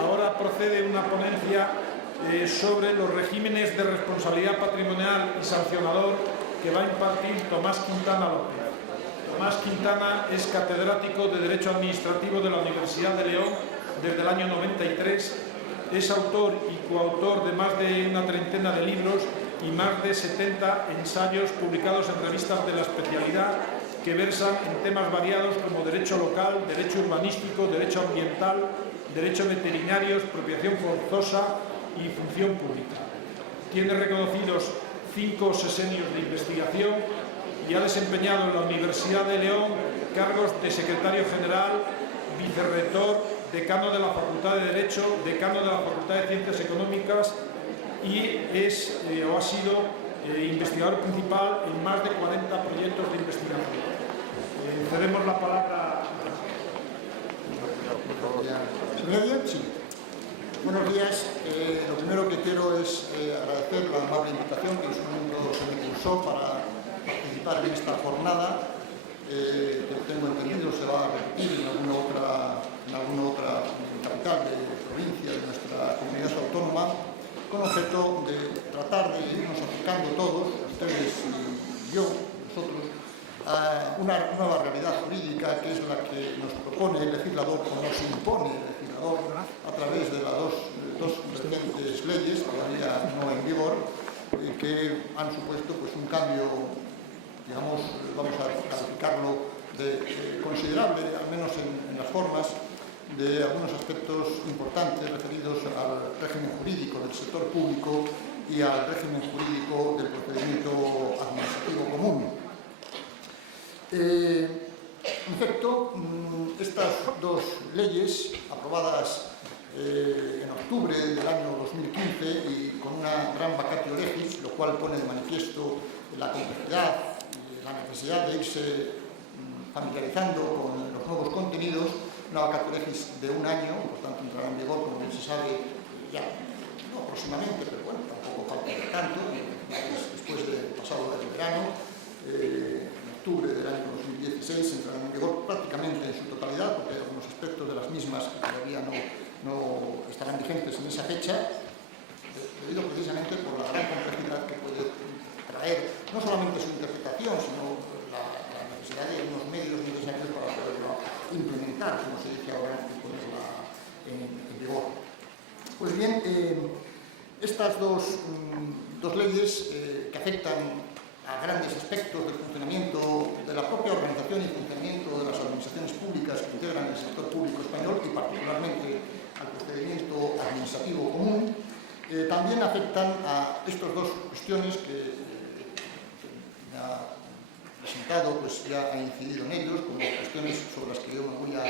Ahora procede una ponencia sobre los regímenes de responsabilidad patrimonial y sancionador que va a impartir Tomás Quintana López. Tomás Quintana es catedrático de Derecho Administrativo de la Universidad de León desde el año 93, es autor y coautor de más de una treintena de libros y más de 70 ensayos publicados en revistas de la especialidad que versan en temas variados como derecho local, derecho urbanístico, derecho ambiental, derecho veterinario, expropiación forzosa y función pública. Tiene reconocidos 5 sesenios de investigación y ha desempeñado en la Universidad de León cargos de secretario general, vicerrector, decano de la Facultad de Derecho, decano de la Facultad de Ciencias Económicas y es o ha sido investigador principal en más de 40 proyectos de investigación. Cedemos la palabra. ¿Se me oye? Sí. Buenos días. Lo primero que quiero es agradecer la amable invitación que en su momento se me cursó para participar en esta jornada, que tengo entendido se va a repetir en alguna otra capital de provincia de nuestra comunidad autónoma, con objeto de tratar de irnos acercando todos, ustedes y yo, nosotros, a una nueva realidad jurídica que es la que nos propone el legislador o nos impone el legislador a través de las dos recientes leyes, todavía no en vigor, que han supuesto pues, un cambio, digamos, vamos a calificarlo de considerable, al menos en las formas, de algunos aspectos importantes referidos al régimen jurídico del sector público y al régimen jurídico del procedimiento administrativo común. En efecto, estas dos leyes, aprobadas en octubre del año 2015 y con una gran vacatio legis, lo cual pone de manifiesto la complejidad y la necesidad de irse familiarizando con los nuevos contenidos, una vacatio legis de un año, por tanto entrará en vigor, como bien se sabe, ya no próximamente, pero bueno, tampoco falta tanto, después del pasado del verano, octubre del año 2016 entrarán en vigor prácticamente en su totalidad, porque hay algunos aspectos de las mismas que todavía no estarán vigentes en esa fecha, debido precisamente por la gran complejidad que puede traer no solamente su interpretación, sino la necesidad de unos medios necesarios para poderlo implementar, como se dice ahora, y ponerla en vigor. Pues bien, estas dos leyes que afectan a grandes aspectos del funcionamiento de la propia organización y funcionamiento de las administraciones públicas que integran el sector público español y particularmente al procedimiento administrativo común, también afectan a estas dos cuestiones que me ha presentado, pues ya ha incidido en ellos, como cuestiones sobre las que yo me voy a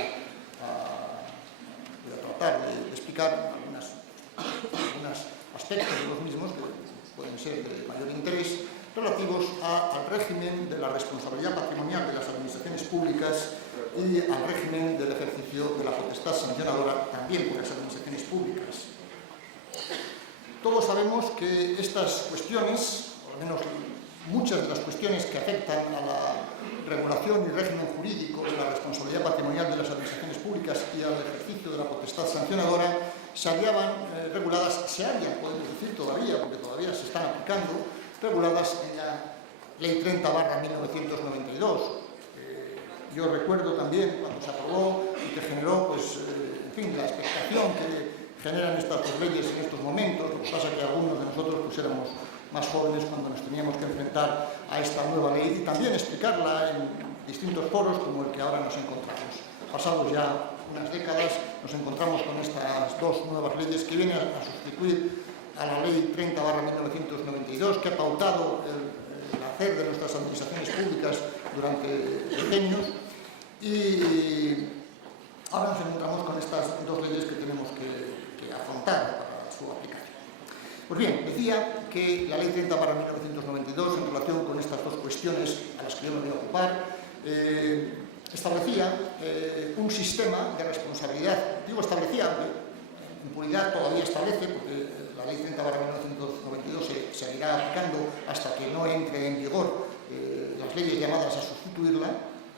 tratar de explicar algunos aspectos de los mismos que pueden ser de mayor interés, relativos al régimen de la responsabilidad patrimonial de las administraciones públicas y al régimen del ejercicio de la potestad sancionadora también por las administraciones públicas. Todos sabemos que estas cuestiones, o al menos muchas de las cuestiones que afectan a la regulación y régimen jurídico de la responsabilidad patrimonial de las administraciones públicas y al ejercicio de la potestad sancionadora, se hallaban reguladas, podemos decir todavía, porque todavía se están aplicando, reguladas en la Ley 30/1992. Yo recuerdo también cuando se aprobó y que generó, pues, en fin, la expectación que generan estas dos leyes en estos momentos. Lo que pasa es que algunos de nosotros pues, éramos más jóvenes cuando nos teníamos que enfrentar a esta nueva ley y también explicarla en distintos foros como el que ahora nos encontramos. Pasados ya unas décadas nos encontramos con estas dos nuevas leyes que vienen a sustituir a la Ley 30/1992, que ha pautado el hacer de nuestras administraciones públicas durante decenios, y ahora nos encontramos con estas dos leyes que tenemos que afrontar para su aplicación. Pues bien, decía que la Ley 30/1992, en relación con estas dos cuestiones a las que yo me voy a ocupar, establecía un sistema de responsabilidad. Digo establecía, aunque en puridad todavía establece, porque la Ley 30/1992 se seguirá aplicando hasta que no entre en vigor las leyes llamadas a sustituirla,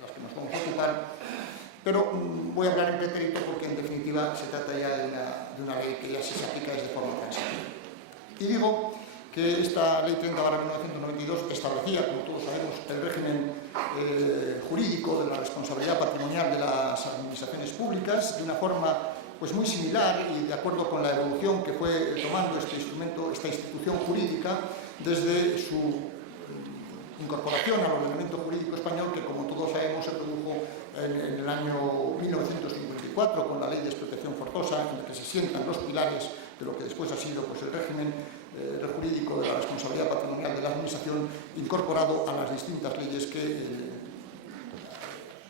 las que nos vamos a ocupar, pero voy a hablar en pretérito porque en definitiva se trata ya de una ley que ya sí se aplica de forma transitiva. Y digo que esta ley 30/1992 establecía, como todos sabemos, el régimen jurídico de la responsabilidad patrimonial de las administraciones públicas de una forma pues muy similar y de acuerdo con la evolución que fue tomando este instrumento, esta institución jurídica desde su incorporación al ordenamiento jurídico español, que como todos sabemos se produjo en el año 1954 con la Ley de Expropiación Forzosa, en la que se sientan los pilares de lo que después ha sido pues, el régimen jurídico de la responsabilidad patrimonial de la administración, incorporado a las distintas leyes que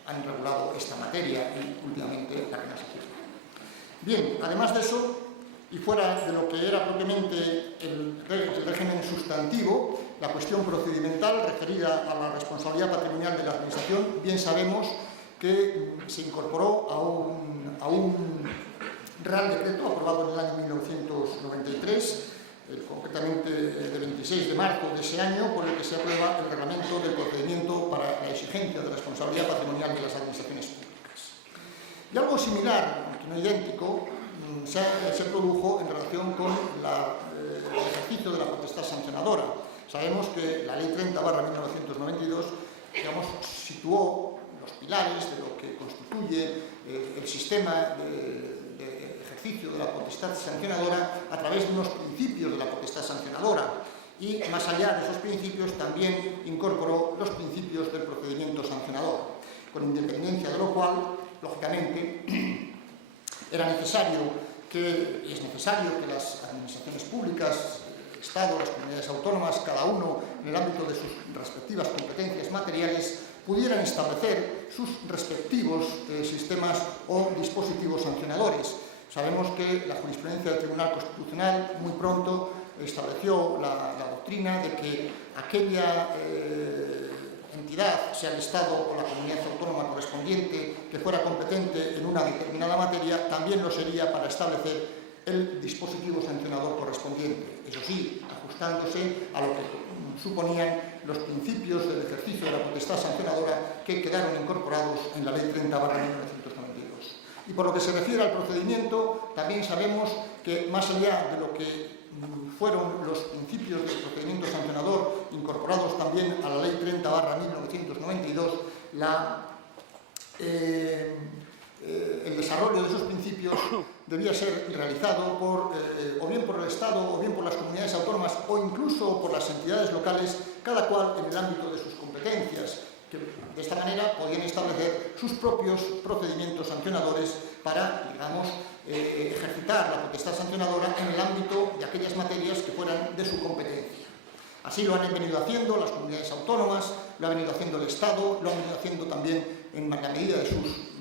han regulado esta materia y últimamente la que nos ocupa. Bien, además de eso, y fuera de lo que era propiamente el régimen sustantivo, la cuestión procedimental referida a la responsabilidad patrimonial de la administración, bien sabemos que se incorporó a un Real Decreto aprobado en el año 1993, concretamente el 26 de marzo de ese año, por el que se aprueba el reglamento del procedimiento para la exigencia de responsabilidad patrimonial de las administraciones públicas. Y algo similar, aunque no idéntico, se produjo en relación con el ejercicio de la potestad sancionadora. Sabemos que la Ley 30/1992, digamos, situó los pilares de lo que constituye el sistema de ejercicio de la potestad sancionadora a través de unos principios de la potestad sancionadora y, más allá de esos principios, también incorporó los principios del procedimiento sancionador, con independencia de lo cual, lógicamente, era necesario y es necesario que las administraciones públicas, el Estado, las comunidades autónomas, cada uno en el ámbito de sus respectivas competencias materiales, pudieran establecer sus respectivos sistemas o dispositivos sancionadores. Sabemos que la jurisprudencia del Tribunal Constitucional muy pronto estableció la doctrina de que aquella entidad, sea el Estado o la comunidad autónoma correspondiente, que fuera competente en una determinada materia, también lo sería para establecer el dispositivo sancionador correspondiente. Eso sí, ajustándose a lo que suponían los principios del ejercicio de la potestad sancionadora que quedaron incorporados en la Ley 30/1992. Y por lo que se refiere al procedimiento, también sabemos que más allá de lo que fueron los principios del procedimiento sancionador incorporados también a la Ley 30/1992, el desarrollo de esos principios debía ser realizado o bien por el Estado, o bien por las comunidades autónomas, o incluso por las entidades locales, cada cual en el ámbito de sus competencias, que de esta manera podían establecer sus propios procedimientos sancionadores para, digamos, ejercitar la potestad sancionadora en el ámbito de aquellas materias que fueran de su competencia. Así lo han venido haciendo las comunidades autónomas, lo ha venido haciendo el Estado, lo han venido haciendo también en la medida de sus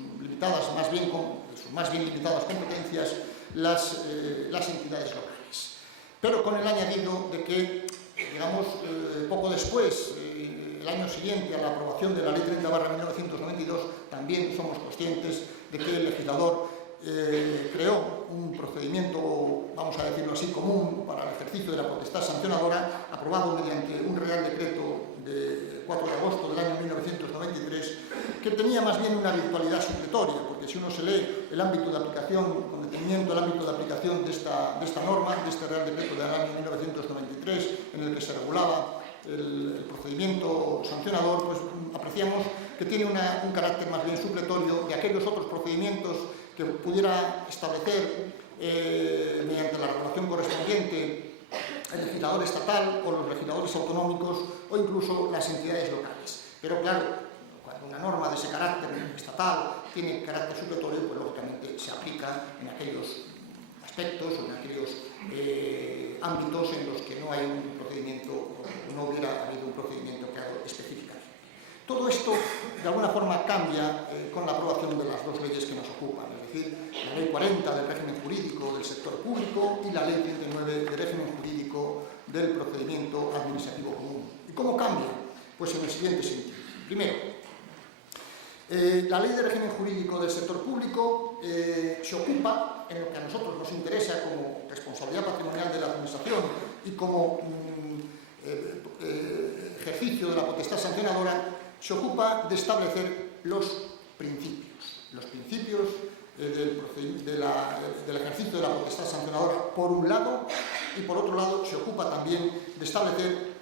más bien limitadas competencias las entidades locales. Pero con el añadido de que, digamos, poco después, el año siguiente a la aprobación de la Ley 30/1992, también somos conscientes de que el legislador creó un procedimiento, vamos a decirlo así, común para el ejercicio de la potestad sancionadora, aprobado mediante un Real Decreto de 4 de agosto del año 1993, que tenía más bien una virtualidad supletoria, porque si uno se lee el ámbito de aplicación, con detenimiento el ámbito de aplicación de esta norma, de este Real Decreto del año 1993, en el que se regulaba el procedimiento sancionador, pues apreciamos que tiene un carácter más bien supletorio de aquellos otros procedimientos que pudiera establecer mediante la regulación correspondiente el legislador estatal o los legisladores autonómicos o incluso las entidades locales. Pero claro, cuando una norma de ese carácter estatal tiene carácter supletorio, pues lógicamente se aplica en aquellos aspectos o en aquellos ámbitos en los que no hay un procedimiento, no hubiera habido un procedimiento claro especificado. Todo esto, de alguna forma, cambia con la aprobación de las dos leyes que nos ocupan, es decir, la Ley 40 del régimen jurídico del sector público y la Ley 39 del régimen jurídico del procedimiento administrativo común. ¿Y cómo cambia? Pues en el siguiente sentido. Primero, la Ley de régimen jurídico del sector público se ocupa, en lo que a nosotros nos interesa como responsabilidad patrimonial de la administración y como ejercicio de la potestad sancionadora, se ocupa de establecer los principios los principios del ejercicio de la potestad sancionadora por un lado, y por otro lado se ocupa también de establecer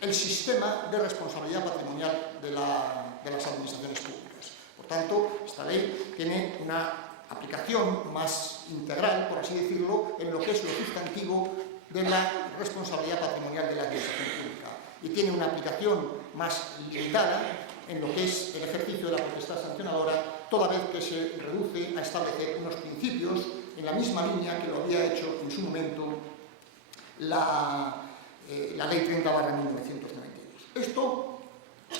el sistema de responsabilidad patrimonial de las administraciones públicas. Por tanto, esta ley tiene una aplicación más integral, por así decirlo, en lo que es lo sustantivo de la responsabilidad patrimonial de la administración pública, y tiene una aplicación más limitada en lo que es el ejercicio de la potestad sancionadora, toda vez que se reduce a establecer unos principios en la misma línea que lo había hecho en su momento la Ley 30/1992. Esto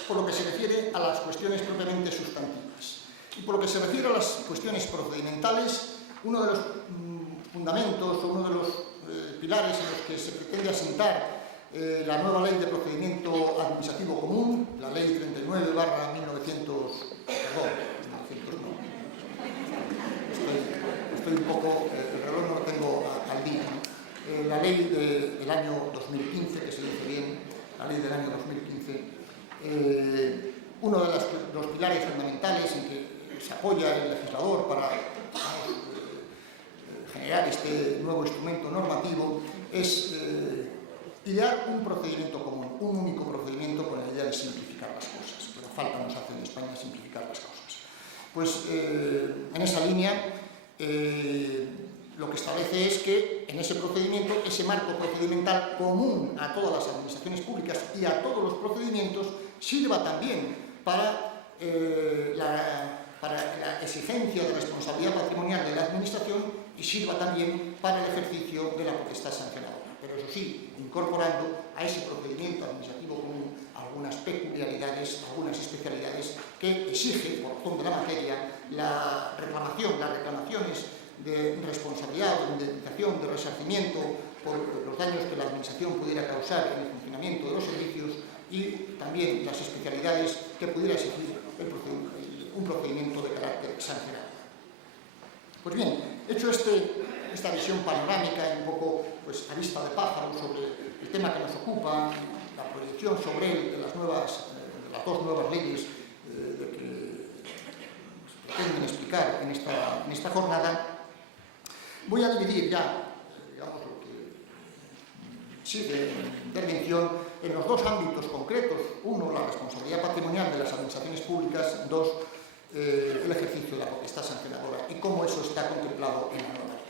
por lo que se refiere a las cuestiones propiamente sustantivas. Y por lo que se refiere a las cuestiones procedimentales, uno de los fundamentos o uno de los pilares en los que se pretende asentar la nueva Ley de Procedimiento Administrativo Común, la Ley 39/1900, estoy un poco, el reloj no lo tengo al día, ¿no? La ley del año 2015, que se dice bien, la ley del año 2015, uno de los pilares fundamentales en que se apoya el legislador para generar este nuevo instrumento normativo es idear un procedimiento común, un único procedimiento con la idea de simplificar las cosas, pero falta nos hace en España simplificar las cosas. Pues en esa línea lo que establece es que en ese procedimiento, ese marco procedimental común a todas las administraciones públicas y a todos los procedimientos, sirva también para la exigencia de responsabilidad patrimonial de la administración y sirva también para el ejercicio de la potestad sancionadora. Pero eso sí, incorporando a ese procedimiento administrativo común algunas peculiaridades, algunas especialidades que exige, por razón de la materia, las reclamaciones de responsabilidad, de indemnización, de resarcimiento por los daños que la administración pudiera causar en el funcionamiento de los servicios, y también las especialidades que pudiera exigir un procedimiento de carácter sancionador. Pues bien, hecho esta visión panorámica y un poco pues, a vista de pájaro sobre el tema que nos ocupa, la proyección sobre él de las dos nuevas leyes que nos pretenden explicar en esta jornada, voy a dividir ya, digamos, lo que sigue en intervención en los dos ámbitos concretos. Uno, la responsabilidad patrimonial de las administraciones públicas. Dos, el ejercicio de la potestad sancionadora y cómo eso está contemplado en la nueva ley.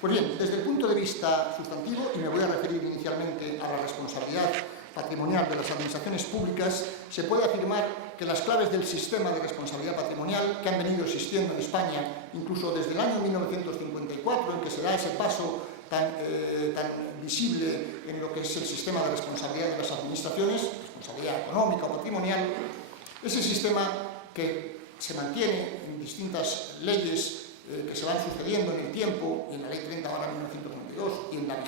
Pues bien, desde el punto de vista sustantivo, y me voy a referir inicialmente a la responsabilidad patrimonial de las administraciones públicas, se puede afirmar que las claves del sistema de responsabilidad patrimonial que han venido existiendo en España, incluso desde el año 1954, en que se da ese paso tan visible en lo que es el sistema de responsabilidad de las administraciones, responsabilidad económica o patrimonial, ese sistema que se mantiene en distintas leyes que se van sucediendo en el tiempo, y en la Ley 30/1992 y en la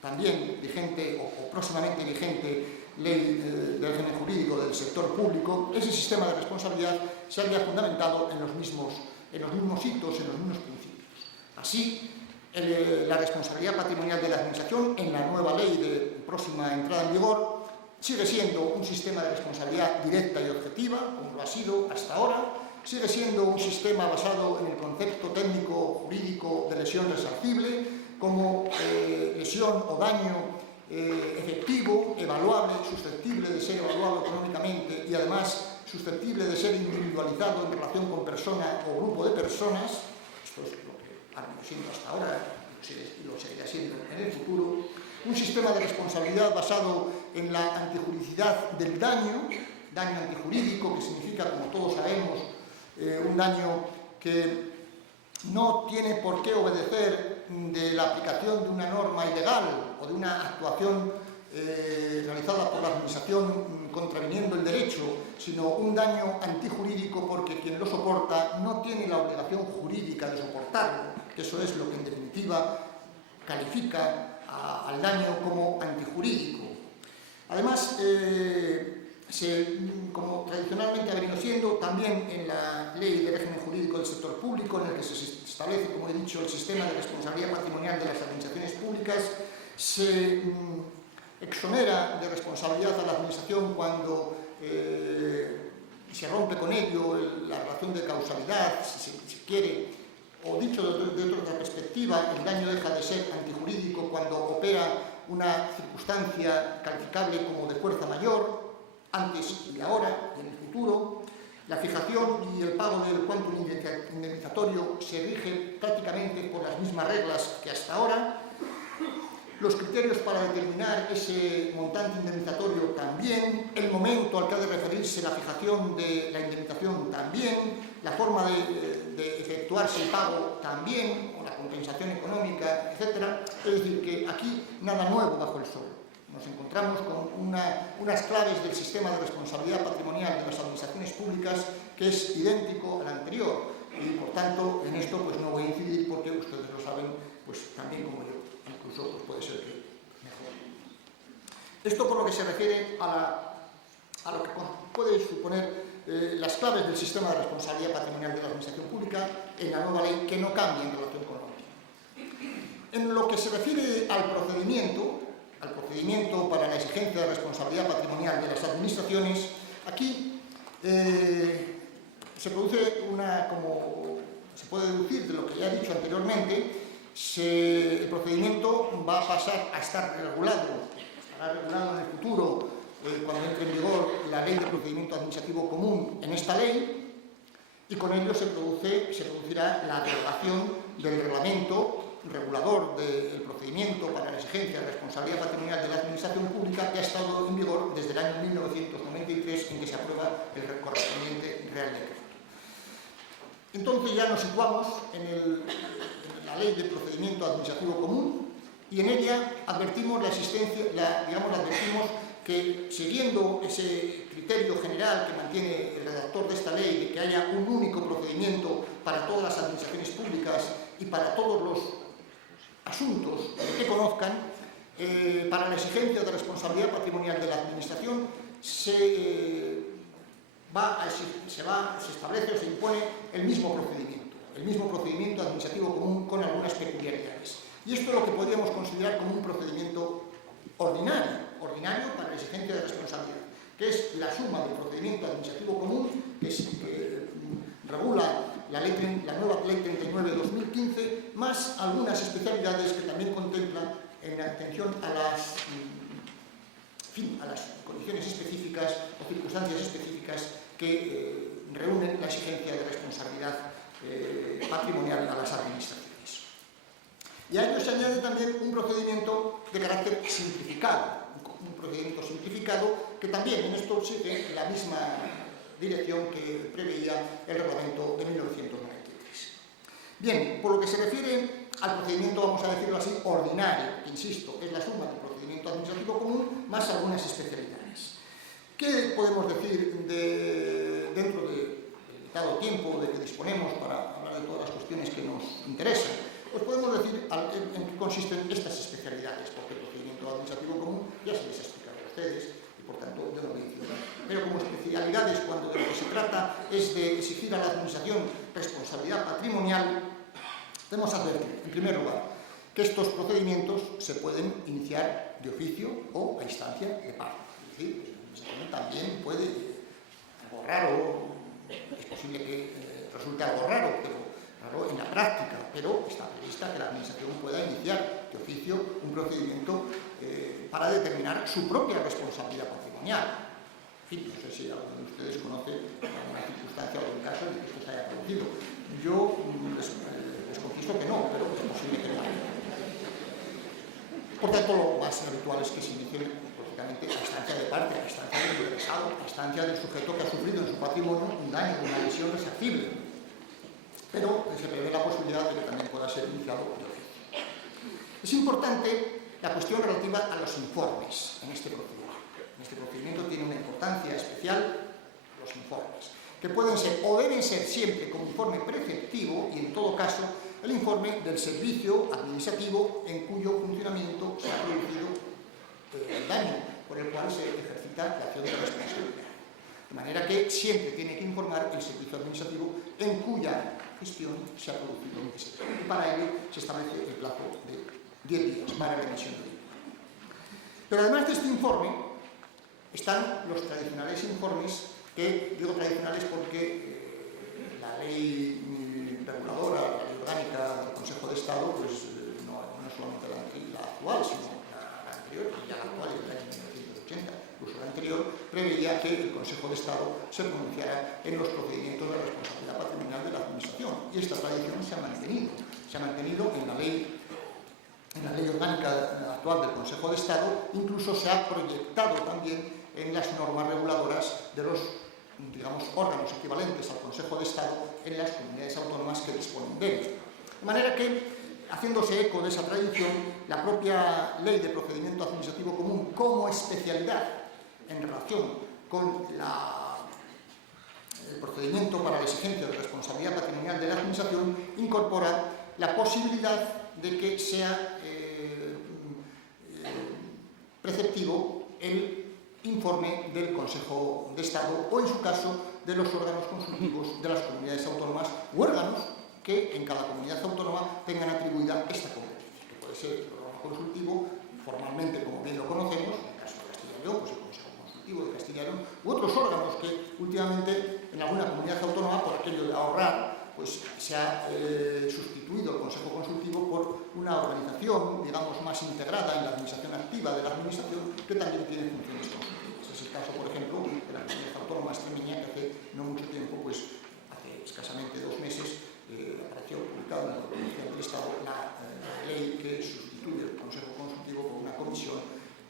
también vigente o próximamente vigente Ley del régimen jurídico del sector público, ese sistema de responsabilidad se había fundamentado en los mismos hitos, en los mismos principios. Así, la responsabilidad patrimonial de la administración en la nueva ley de próxima entrada en vigor sigue siendo un sistema de responsabilidad directa y objetiva, como lo ha sido hasta ahora. Sigue siendo un sistema basado en el concepto técnico jurídico de lesión resarcible como lesión o daño efectivo, evaluable, susceptible de ser evaluado económicamente y además susceptible de ser individualizado en relación con persona o grupo de personas. Esto es lo que ha venido siendo hasta ahora y lo seguirá siendo en el futuro. Un sistema de responsabilidad basado en la antijuridicidad del daño antijurídico, que significa, como todos sabemos, un daño que no tiene por qué obedecer de la aplicación de una norma ilegal o de una actuación realizada por la administración contraviniendo el derecho, sino un daño antijurídico porque quien lo soporta no tiene la obligación jurídica de soportarlo, que eso es lo que en definitiva califica al daño como antijurídico. Además, como tradicionalmente ha venido siendo, también en la Ley de régimen jurídico del sector público, en el que se establece, como he dicho, el sistema de responsabilidad patrimonial de las administraciones públicas, se exonera de responsabilidad a la administración cuando se rompe con ello la relación de causalidad, si se quiere, o dicho de otra perspectiva, el daño deja de ser antijurídico cuando opera una circunstancia calificable como de fuerza mayor, antes y ahora y en el futuro. La fijación y el pago del quantum indemnizatorio se rige prácticamente por las mismas reglas que hasta ahora. Los criterios para determinar ese montante indemnizatorio también, el momento al que ha de referirse la fijación de la indemnización también, la forma de efectuarse el pago también, o la compensación económica, etc. Es decir, que aquí nada nuevo bajo el sol. Nos encontramos con unas claves del sistema de responsabilidad patrimonial de las administraciones públicas que es idéntico al anterior. Y, por tanto, en esto pues no voy a incidir porque ustedes lo saben pues también como yo. Incluso pues, puede ser que mejor. Esto por lo que se refiere a lo que puede suponer las claves del sistema de responsabilidad patrimonial de la administración pública en la nueva ley, que no cambia en relación con la última. En lo que se refiere al procedimiento para la exigencia de responsabilidad patrimonial de las administraciones, aquí se produce como se puede deducir de lo que ya he dicho anteriormente, el procedimiento va a pasar a estar regulado, estará regulado en el futuro cuando entre en vigor la Ley de Procedimiento Administrativo Común en esta ley, y con ello se producirá la derogación del reglamento regulador del procedimiento para la exigencia de responsabilidad patrimonial de la administración pública, que ha estado en vigor desde el año 1993, en que se aprueba el correspondiente Real Decreto. Entonces ya nos situamos en la Ley de Procedimiento Administrativo Común, y en ella advertimos advertimos que, siguiendo ese criterio general que mantiene el redactor de esta ley, de que haya un único procedimiento para todas las administraciones públicas y para todos los asuntos que conozcan, para la exigencia de responsabilidad patrimonial de la administración se establece o se impone el mismo procedimiento administrativo común con algunas peculiaridades. Y esto es lo que podríamos considerar como un procedimiento ordinario para la exigencia de responsabilidad, que es la suma del procedimiento administrativo común que regula la nueva Ley 39 de 2015, más algunas especialidades que también contemplan en atención a las condiciones específicas o circunstancias específicas que reúnen la exigencia de responsabilidad patrimonial a las administraciones. Y a ello se añade también un procedimiento de carácter simplificado, que también en esto sigue la misma dirección que preveía el reglamento de 1993. Bien, por lo que se refiere al procedimiento, vamos a decirlo así, ordinario, que insisto, es la suma del procedimiento administrativo común más algunas especialidades. ¿Qué podemos decir dentro del limitado tiempo de que disponemos para hablar de todas las cuestiones que nos interesan? Pues podemos decir en qué consisten estas especialidades, porque el procedimiento administrativo común ya se les ha explicado a ustedes y por tanto yo no voy a decir nada. Pero como especialidades, cuando de lo que se trata es de exigir a la administración responsabilidad patrimonial, debemos advertir, en primer lugar, que estos procedimientos se pueden iniciar de oficio o a instancia de parte. Es decir, la administración también puede, algo raro, es posible que resulte algo raro, en la práctica, pero está prevista que la administración pueda iniciar de oficio un procedimiento para determinar su propia responsabilidad patrimonial. En fin, no sé si alguno de ustedes conoce alguna circunstancia o algún caso en que esto se haya producido. Yo les confieso que no, pero es posible que no. Por tanto, lo más habitual es que se inicie, lógicamente, a instancia de parte, a instancia del interesado, a instancia del sujeto que ha sufrido en su patrimonio un daño, una lesión resarcible. Pero se prevé la posibilidad de que también pueda ser iniciado de oficio. Es importante la cuestión relativa a los informes en este procedimiento. En este procedimiento tiene una importancia especial los informes, que pueden ser o deben ser siempre como informe preceptivo y en todo caso el informe del servicio administrativo en cuyo funcionamiento se ha producido el daño por el cual se ejercita la acción de responsabilidad. De manera que siempre tiene que informar el servicio administrativo en cuya gestión se ha producido lo que sea. Y para ello se establece el plazo de 10 días para la emisión del informe. Pero además de este informe están los tradicionales informes que digo tradicionales porque la ley reguladora, la ley orgánica del Consejo de Estado, pues no solamente la actual, sino la anterior, y ya la actual es la año 1980, incluso la anterior, preveía que el Consejo de Estado se pronunciara en los procedimientos de responsabilidad patrimonial de la Administración. Y esta tradición se ha mantenido. Se ha mantenido en la ley orgánica actual del Consejo de Estado, incluso se ha proyectado también en las normas reguladoras de los, digamos, órganos equivalentes al Consejo de Estado en las comunidades autónomas que disponen de ellos. De manera que, haciéndose eco de esa tradición, la propia Ley de Procedimiento Administrativo Común, como especialidad en relación con el procedimiento para la exigencia de responsabilidad patrimonial de la Administración, incorpora la posibilidad de que sea preceptivo el informe del Consejo de Estado o, en su caso, de los órganos consultivos de las comunidades autónomas u órganos que en cada comunidad autónoma tengan atribuida esta competencia, que puede ser el órgano consultivo, formalmente, como bien lo conocemos, en el caso de Castilla y León, pues el Consejo Consultivo de Castilla y León, u otros órganos que últimamente en alguna comunidad autónoma, por aquello de ahorrar, pues se ha sustituido el Consejo Consultivo por una organización, digamos, más integrada en la administración activa de la Administración, que también tiene funciones consultivas. Es el caso, por ejemplo, de la comunidad autónoma extremeña, que hace no mucho tiempo, pues hace escasamente 2 meses, apareció publicada en la Constitución del Estado la ley que sustituye el Consejo Consultivo por una comisión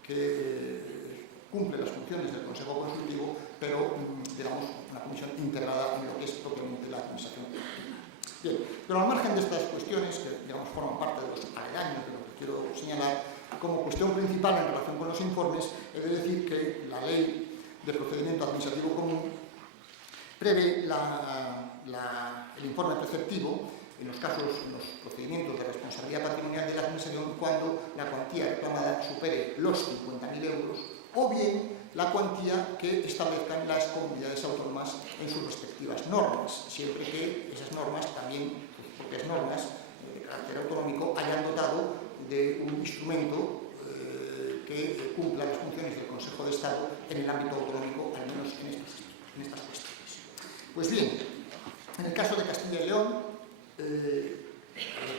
que cumple las funciones del Consejo Consultivo, pero, digamos, una comisión integrada en lo que es propiamente la administración. Bien, pero al margen de estas cuestiones, que, digamos, forman parte de los aledaños de lo que quiero señalar, como cuestión principal en relación con los informes, he de decir que la Ley de Procedimiento Administrativo Común prevé el informe preceptivo en los procedimientos de responsabilidad patrimonial de la Administración cuando la cuantía reclamada supere los 50.000 euros o bien la cuantía que establezcan las comunidades autónomas en sus respectivas normas, siempre que esas normas también, sus propias normas de carácter autonómico, hayan dotado de un instrumento que cumpla las funciones del Consejo de Estado en el ámbito autonómico, al menos en estas cuestiones. Pues bien, en el caso de Castilla y León,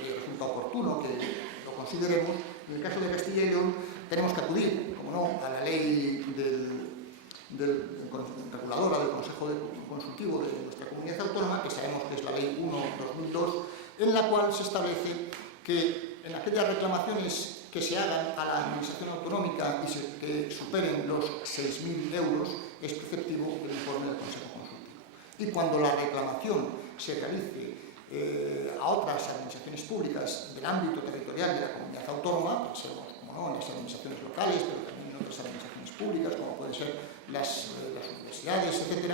resulta oportuno que lo consideremos. En el caso de Castilla y León tenemos que acudir, como no, a la ley reguladora del Consejo Consultivo de nuestra comunidad autónoma, que sabemos que es la Ley 1/2002, en la cual se establece que en aquellas reclamaciones que se hagan a la Administración autonómica y que superen los 6.000 euros, es preceptivo el informe del Consejo Consultivo. Y cuando la reclamación se realice a otras administraciones públicas del ámbito territorial de la comunidad autónoma, pensemos, como no, en las administraciones locales, pero también en otras administraciones públicas, como pueden ser las universidades, etc.,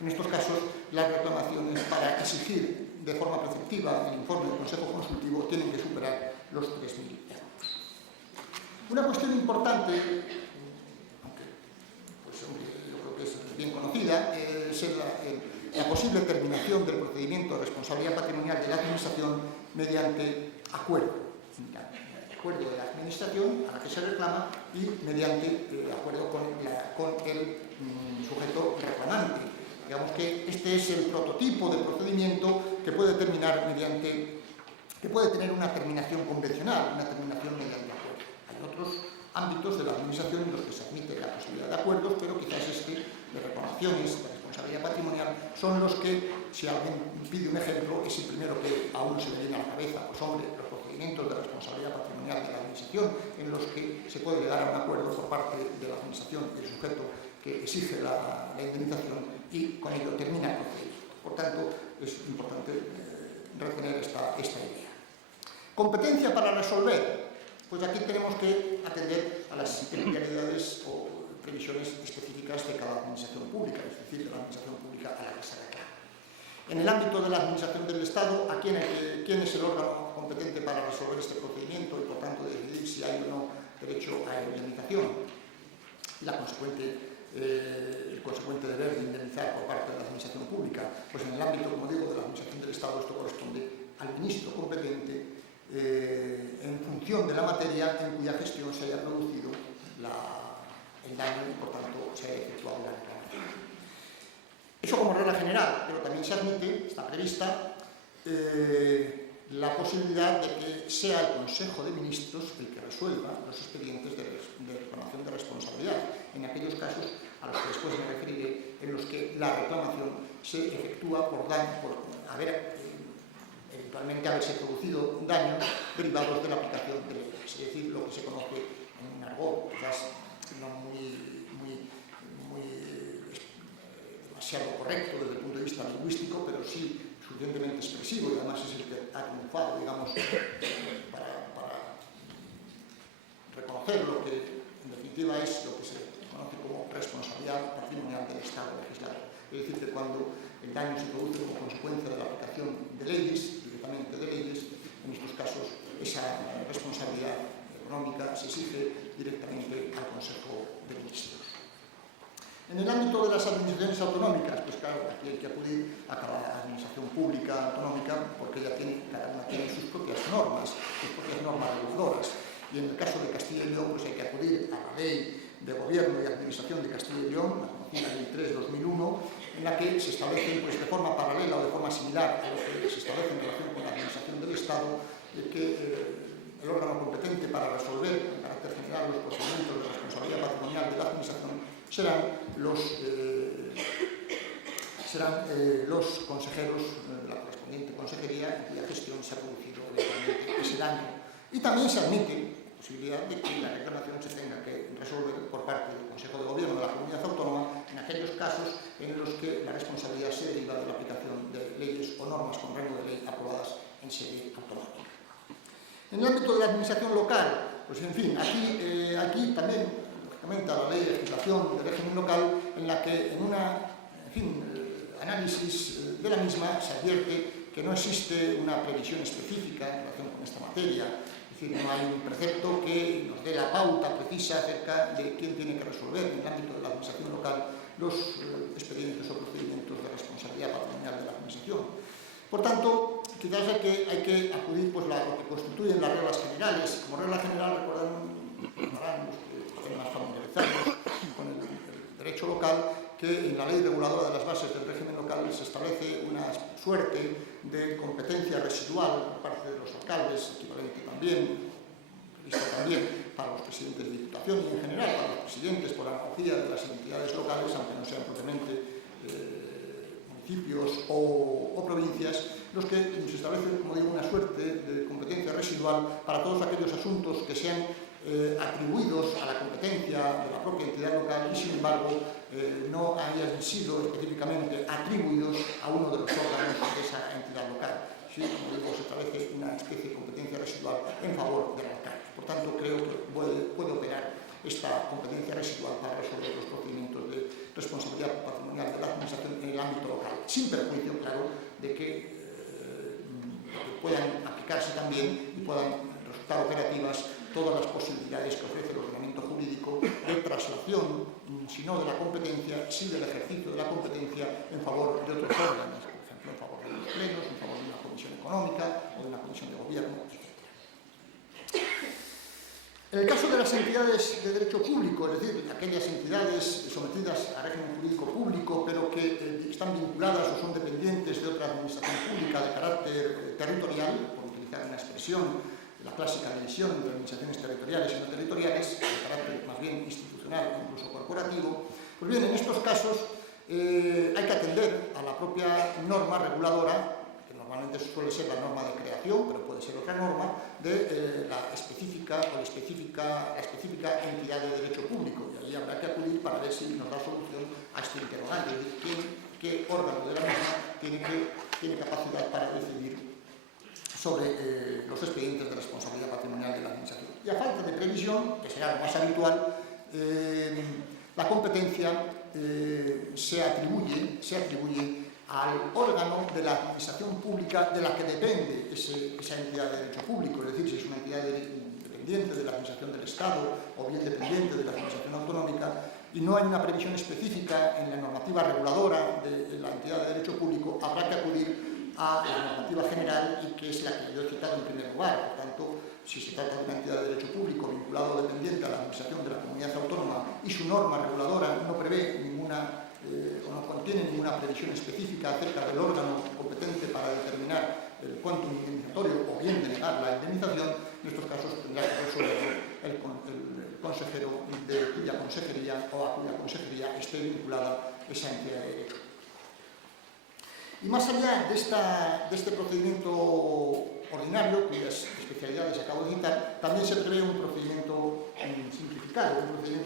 en estos casos las reclamaciones para exigir de forma preceptiva el informe del Consejo Consultivo tienen que superar los 3.000 euros. Una cuestión importante, aunque pues, yo creo que es bien conocida, es la posible terminación del procedimiento de responsabilidad patrimonial de la Administración mediante acuerdo. Acuerdo de la Administración a la que se reclama y mediante acuerdo con el sujeto reclamante. Digamos que este es el prototipo de procedimiento que puede terminar que puede tener una terminación convencional, una terminación mediante acuerdo. Hay otros ámbitos de la Administración en los que se admite la posibilidad de acuerdos, pero quizás de reclamaciones de responsabilidad patrimonial son los que, si alguien pide un ejemplo, es el primero que a uno se le viene a la cabeza. Pues hombre, los procedimientos de responsabilidad patrimonial de la Administración en los que se puede llegar a un acuerdo por parte de la Administración y el sujeto que exige la indemnización y con ello termina el procedimiento. Por tanto, es importante retener esta idea. Competencia para resolver. Pues aquí tenemos que atender a las peculiaridades o previsiones específicas de cada administración pública, es decir, de la administración pública a la que se reclama. En el ámbito de la administración del Estado, ¿a quién es el órgano competente para resolver este procedimiento y, por tanto, decidir si hay o no derecho a indemnización? El consecuente deber de indemnizar por parte de la administración pública. Pues en el ámbito, como digo, de la administración del Estado, esto corresponde al ministro competente en función de la materia en cuya gestión se haya producido el daño y, por tanto, se haya efectuado la reclamación. Eso como regla general, pero también se admite, está prevista, la posibilidad de que sea el Consejo de Ministros el que resuelva los expedientes de reclamación de responsabilidad, en aquellos casos a los que después me referiré, en los que la reclamación se efectúa por eventualmente haberse producido daños derivados de la aplicación de leyes, es decir, lo que se conoce en un argot, quizás no demasiado correcto desde el punto de vista lingüístico, pero sí suficientemente expresivo, y además es el que ha triunfado, digamos, para reconocer lo que en definitiva es lo que se conoce como responsabilidad patrimonial del Estado legislador. Es decir, que cuando el daño se produce como consecuencia de la aplicación de leyes, directamente de leyes, en estos casos esa responsabilidad económica se exige directamente al Consejo de Ministros. En el ámbito de las administraciones autonómicas, pues claro, aquí hay que acudir a cada administración pública autonómica porque cada una tiene sus propias normas reguladoras. Y en el caso de Castilla y León, pues hay que acudir a la Ley de Gobierno y Administración de Castilla y León, la conocida Ley 3/2001, en la que se establecen, pues, de forma paralela o de forma similar a lo que se establece en relación con la administración del Estado, que el órgano competente para resolver en carácter general los procedimientos de responsabilidad patrimonial de la administración serán los consejeros de la correspondiente consejería en cuya gestión se ha producido ese daño. Y también se admite la posibilidad de que la reclamación se tenga que resolver por parte del Consejo de Gobierno de la Comunidad Autónoma en aquellos casos en los que la responsabilidad se deriva de la aplicación de leyes o normas con rango de ley aprobadas en sede autonómica. En el ámbito de la administración local, pues en fin, aquí también, lógicamente, a la ley de legislación de régimen local, en la que en análisis de la misma se advierte que no existe una previsión específica en relación con esta materia. Es decir, no hay un precepto que nos dé la pauta precisa acerca de quién tiene que resolver en el ámbito de la administración local los expedientes o procedimientos de responsabilidad patrimonial de la administración. Por tanto, quizás hay que acudir pues, lo que constituyen las reglas generales. Como regla general, recordarán los que estén más familiarizados con el derecho local, que en la ley reguladora de las bases del régimen local se establece una suerte de competencia residual por parte de los alcaldes, equivalente también, prevista también para los presidentes de diputación y en general para los presidentes por analogía de las entidades locales, aunque no sean propiamente municipios o provincias, los que se establece, como digo, una suerte de competencia residual para todos aquellos asuntos que sean atribuidos a la competencia de la propia entidad local y, sin embargo, no hayan sido específicamente atribuidos a uno de los órganos de esa entidad local. Sí, como digo, se establece una especie de competencia residual en favor del alcalde. Por tanto, creo que puede operar esta competencia residual para resolver los procedimientos de responsabilidad patrimonial de la administración en el ámbito local, sin perjuicio, claro, de que puedan aplicarse también y puedan resultar operativas todas las posibilidades que ofrece el ordenamiento jurídico de traslación, si no de la competencia, sí del ejercicio de la competencia en favor de otros órganos, por ejemplo, en favor de los plenos, en favor de una comisión económica o de una comisión de gobierno, etc. En el caso de las entidades de derecho público, es decir, aquellas entidades sometidas a régimen jurídico público, pero que están vinculadas o son dependientes de otra administración pública de carácter territorial, por utilizar una expresión, la clásica división entre administraciones territoriales y no territoriales, de carácter más bien institucional o incluso corporativo, pues bien, en estos casos hay que atender a la propia norma reguladora, que normalmente suele ser la norma de creación, pero puede ser otra norma, de la específica entidad de derecho público. Y ahí habrá que acudir para ver si nos da solución a este interrogante, es decir, qué órgano de la misma tiene capacidad para decidir sobre los expedientes de responsabilidad patrimonial de la administración. Y a falta de previsión, que será lo más habitual, la competencia se atribuye al órgano de la administración pública de la que depende esa entidad de derecho público, es decir, si es una entidad dependiente de la administración del Estado o bien dependiente de la administración autonómica y no hay una previsión específica en la normativa reguladora de la entidad de derecho público, habrá que acudir a la normativa general y que es la que yo he citado en primer lugar. Por tanto, si se trata de una entidad de derecho público vinculado o dependiente a la administración de la comunidad autónoma y su norma reguladora no prevé ninguna o no no contiene ninguna previsión específica acerca del órgano competente para determinar el quantum indemnizatorio o bien denegar la indemnización. En estos casos tendrá que resolverlo el consejero de cuya consejería o a cuya consejería esté vinculada esa entidad de derecho. Y más allá de este procedimiento ordinario, cuyas especialidades acabo de citar, también se prevé un procedimiento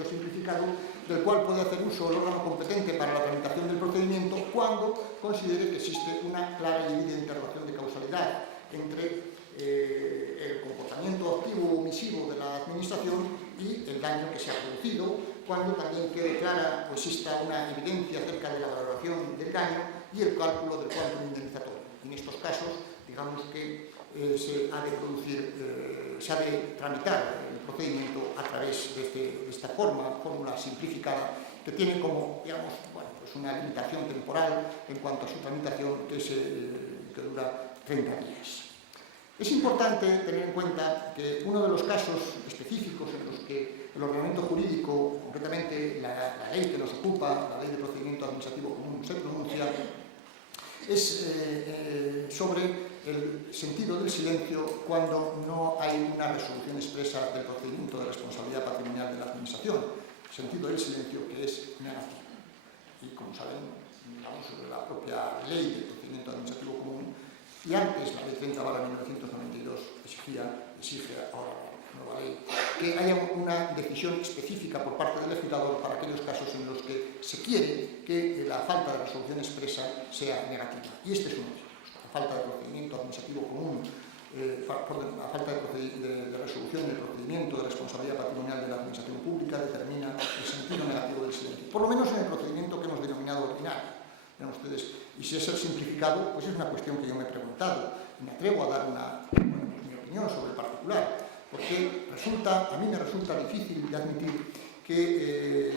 simplificado, del cual puede hacer uso el órgano competente para la tramitación del procedimiento cuando considere que existe una clara y evidente relación de causalidad entre el comportamiento activo o omisivo de la administración y el daño que se ha producido, cuando también quede clara o exista una evidencia acerca de la valoración del daño y el cálculo del quantum indemnizatorio. En estos casos, digamos que se ha de tramitar el procedimiento a través de esta fórmula simplificada, que tiene como, digamos, bueno, pues una limitación temporal en cuanto a su tramitación que dura 30 días. Es importante tener en cuenta que uno de los casos específicos en los que el ordenamiento jurídico, concretamente la ley que nos ocupa, la Ley de Procedimiento Administrativo Común, se pronuncia, es sobre el sentido del silencio cuando no hay una resolución expresa del procedimiento de responsabilidad patrimonial de la Administración. El sentido del silencio que es negativo. Y como saben, vamos sobre la propia Ley de Procedimiento Administrativo Común, y antes la Ley 30/1992 exige ahora la nueva ley, que haya una decisión específica por parte del legislador para aquellos casos en los que se quiere que la falta de resolución expresa sea negativa. Y este es uno de ellos. La falta de procedimiento administrativo común, la falta de resolución del procedimiento de responsabilidad patrimonial de la administración pública determina el sentido negativo del silencio. Por lo menos en el procedimiento que hemos denominado ordinario. Ven ustedes, y si es el simplificado, pues es una cuestión que yo me he preguntado y me atrevo a dar mi opinión sobre el particular, porque a mí me resulta difícil de admitir que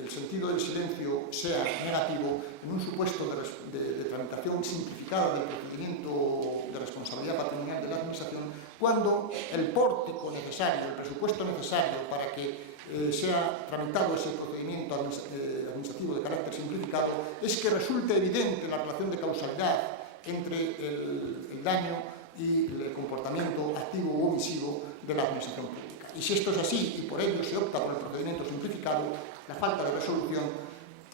el sentido del silencio sea negativo en un supuesto de tramitación simplificada del procedimiento de responsabilidad patrimonial de la Administración, cuando el pórtico necesario, el presupuesto necesario para que sea tramitado ese procedimiento administrativo de carácter simplificado es que resulte evidente la relación de causalidad entre el daño y el comportamiento activo u omisivo de la administración pública. Y si esto es así y por ello se opta por el procedimiento simplificado, la falta de resolución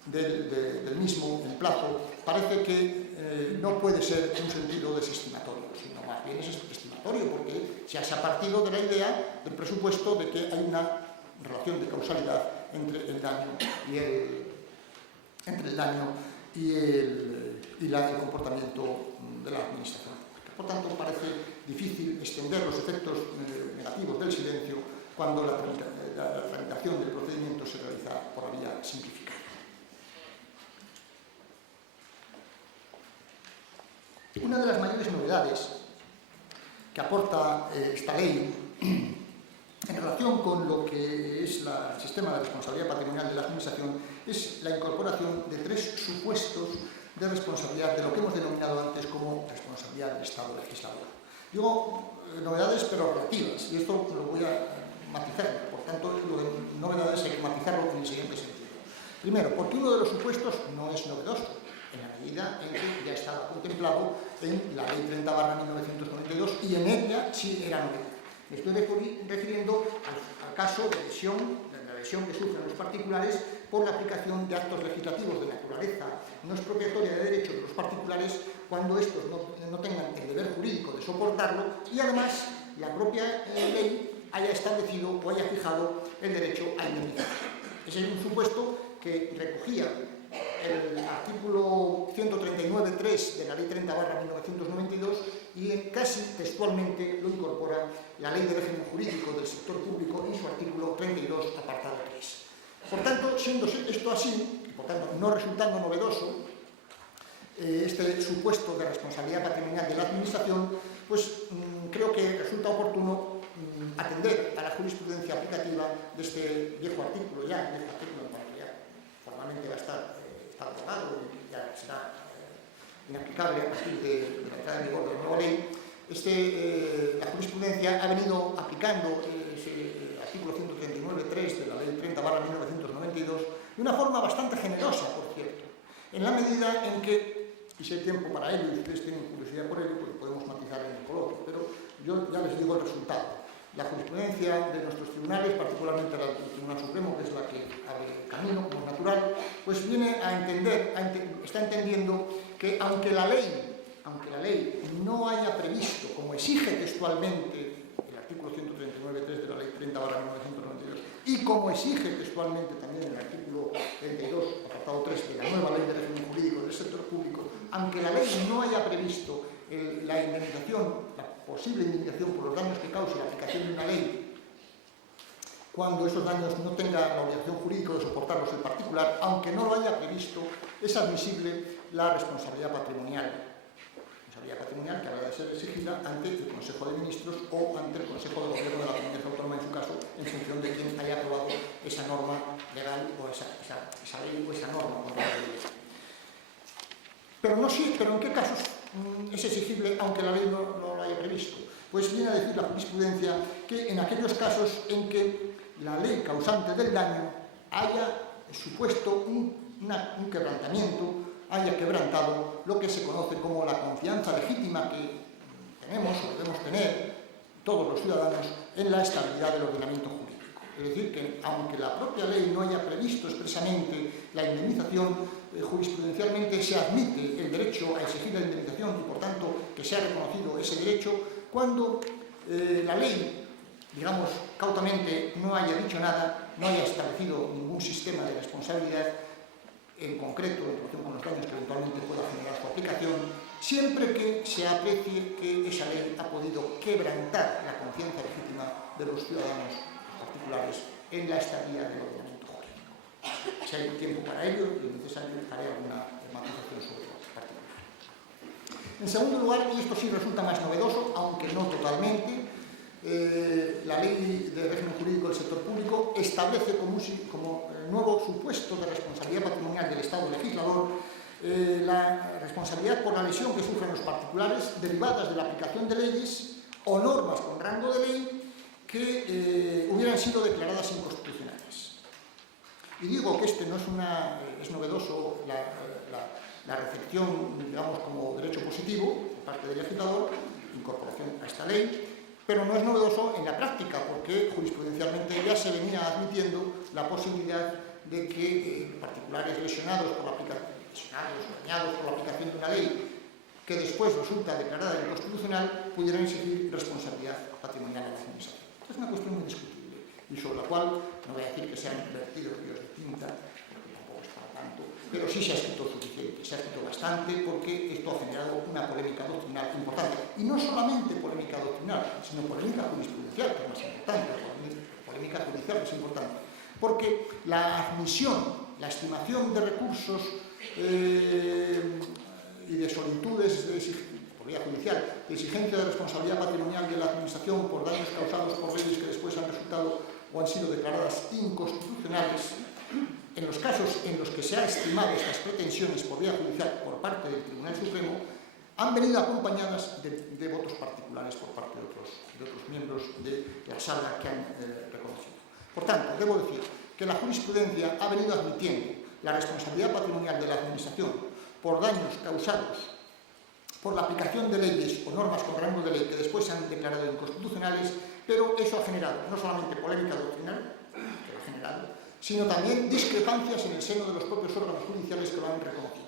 del mismo en plazo parece que no puede ser en un sentido desestimatorio, sino más bien es estimatorio, porque se ha partido de la idea del presupuesto de que hay una relación de causalidad entre el daño y el comportamiento de la administración. Por tanto, parece difícil extender los efectos negativos del silencio cuando la tramitación del procedimiento se realiza por la vía simplificada. Una de las mayores novedades que aporta esta ley en relación con lo que es el sistema de responsabilidad patrimonial de la Administración es la incorporación de 3 supuestos de responsabilidad de lo que hemos denominado antes como responsabilidad del Estado legislador. Digo novedades pero relativas, y esto lo voy a matizar, por tanto lo de novedades hay que matizarlo en el siguiente sentido. Primero, porque uno de los supuestos no es novedoso, en la medida en que ya estaba contemplado en la Ley 30/1992 y en ella sí era novedad. Me estoy refiriendo al caso de la lesión que sufren los particulares por la aplicación de actos legislativos de naturaleza no expropiatoria de derechos de los particulares cuando estos no tengan el deber jurídico de soportarlo y además la propia ley haya establecido o haya fijado el derecho a indemnización. Ese es un supuesto que recogía el artículo 139.3 de la Ley 30/1992 y casi textualmente lo incorpora la Ley de Régimen Jurídico del Sector Público en su artículo 32, apartado 3. Por tanto, siendo esto así, y por tanto no resultando novedoso este supuesto de responsabilidad patrimonial de la Administración, pues creo que resulta oportuno atender a la jurisprudencia aplicativa de este viejo artículo en cuanto ya formalmente va a estar aprobado y ya será inaplicable a partir de la entrada en vigor de la nueva ley. La jurisprudencia ha venido aplicando ese artículo 139.3 de la Ley 30/1992 de una forma bastante generosa, por cierto. En la medida en que, y si hay tiempo para ello, y ustedes tienen curiosidad por ello, pues podemos matizar en el coloquio, pero yo ya les digo el resultado. La jurisprudencia de nuestros tribunales, particularmente la del Tribunal Supremo, que es la que abre camino, como es natural, pues viene a entender, está entendiendo que aunque la ley no haya previsto, como exige textualmente el artículo 139.3 de la Ley 30/1992, y como exige textualmente también el artículo 32, apartado 3 de la nueva Ley de Régimen Jurídico del Sector Público, aunque la ley no haya previsto la indemnización, la posible indemnización por los daños que cause la aplicación de una ley, cuando esos daños no tenga la obligación jurídica de soportarlos el particular, aunque no lo haya previsto, es admisible la responsabilidad patrimonial. Responsabilidad patrimonial que habrá de ser exigida ante el Consejo de Ministros o ante el Consejo de Gobierno de la Comunidad Autónoma, en su caso, en función de quién haya aprobado esa norma legal o esa ley o esa norma. Pero ¿en qué casos es exigible aunque la ley no lo haya previsto? Pues viene a decir la jurisprudencia que en aquellos casos en que la ley causante del daño haya supuesto un quebrantamiento, haya quebrantado lo que se conoce como la confianza legítima que tenemos o debemos tener todos los ciudadanos en la estabilidad del ordenamiento jurídico. Es decir, que aunque la propia ley no haya previsto expresamente la indemnización, jurisprudencialmente se admite el derecho a exigir la indemnización y, por tanto, que se ha reconocido ese derecho cuando la ley, digamos, cautamente no haya dicho nada, no haya establecido ningún sistema de responsabilidad en concreto en relación con los daños que eventualmente pueda generar su aplicación, siempre que se aprecie que esa ley ha podido quebrantar la confianza legítima de los ciudadanos particulares en la estabilidad del ordenamiento jurídico. Si hay tiempo para ello y es necesario, haré alguna matización sobre el particular. En segundo lugar, y esto sí resulta más novedoso, aunque no totalmente, la Ley de Régimen Jurídico del Sector Público establece como nuevo supuesto de responsabilidad patrimonial del Estado legislador la responsabilidad por la lesión que sufren los particulares derivadas de la aplicación de leyes o normas con rango de ley que hubieran sido declaradas inconstitucionales. Y digo que es novedoso la recepción, digamos, como derecho positivo por parte del legislador, incorporación a esta ley, pero no es novedoso en la práctica, porque jurisprudencialmente ya se venía admitiendo la posibilidad de que particulares lesionados o dañados por la aplicación de una ley que después resulta declarada inconstitucional pudieran exigir responsabilidad patrimonial a la administración. Esta es una cuestión muy discutible y sobre la cual no voy a decir que se han vertido ríos de tinta, porque tampoco es para tanto, pero sí se ha escrito suficiente, se ha escrito bastante, porque esto ha generado una polémica doctrinal importante. Y no solamente polémica doctrinal, sino polémica jurisprudencial, que es más importante, polémica judicial, que es importante. Porque la admisión, la estimación de recursos y de solicitudes por vía judicial, de exigencia de responsabilidad patrimonial de la administración por daños causados por leyes que después han resultado o han sido declaradas inconstitucionales, en los casos en los que se han estimado estas pretensiones por vía judicial por parte del Tribunal Supremo, han venido acompañadas de votos particulares por parte de otros miembros de la sala que han reconocido. Por tanto, debo decir que la jurisprudencia ha venido admitiendo la responsabilidad patrimonial de la Administración por daños causados por la aplicación de leyes o normas con rango de ley que después se han declarado inconstitucionales, pero eso ha generado no solamente polémica doctrinal, que lo ha generado, sino también discrepancias en el seno de los propios órganos judiciales que lo han reconocido,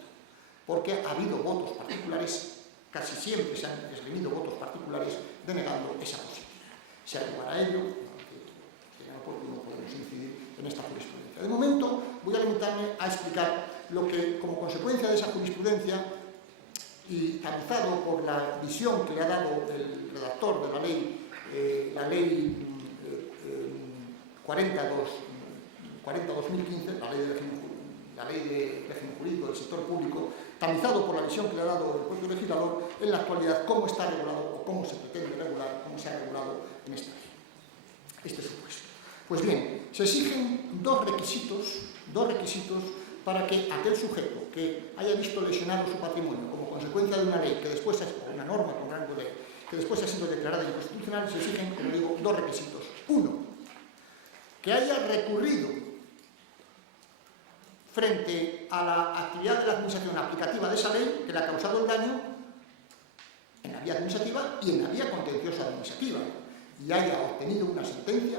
porque ha habido votos particulares, casi siempre se han esgrimido votos particulares denegando esa posibilidad. Si hay para ello, no podemos incidir en esta jurisprudencia. De momento voy a limitarme a explicar lo que, como consecuencia de esa jurisprudencia y avisado por la visión que le ha dado el redactor de la ley 40/2015, la ley de régimen jurídico del sector público, tamizado por la visión que le ha dado el propio legislador, en la actualidad cómo está regulado o cómo se pretende regular, cómo se ha regulado en esta ley, este supuesto. Pues bien, se exigen dos requisitos para que aquel sujeto que haya visto lesionado su patrimonio como consecuencia de una ley que después o una norma con rango de ley que después ha sido declarada inconstitucional, se exigen, como digo, dos requisitos. Uno, que haya recurrido frente a la actividad de la administración aplicativa de esa ley que le ha causado el daño en la vía administrativa y en la vía contenciosa administrativa, y haya obtenido una sentencia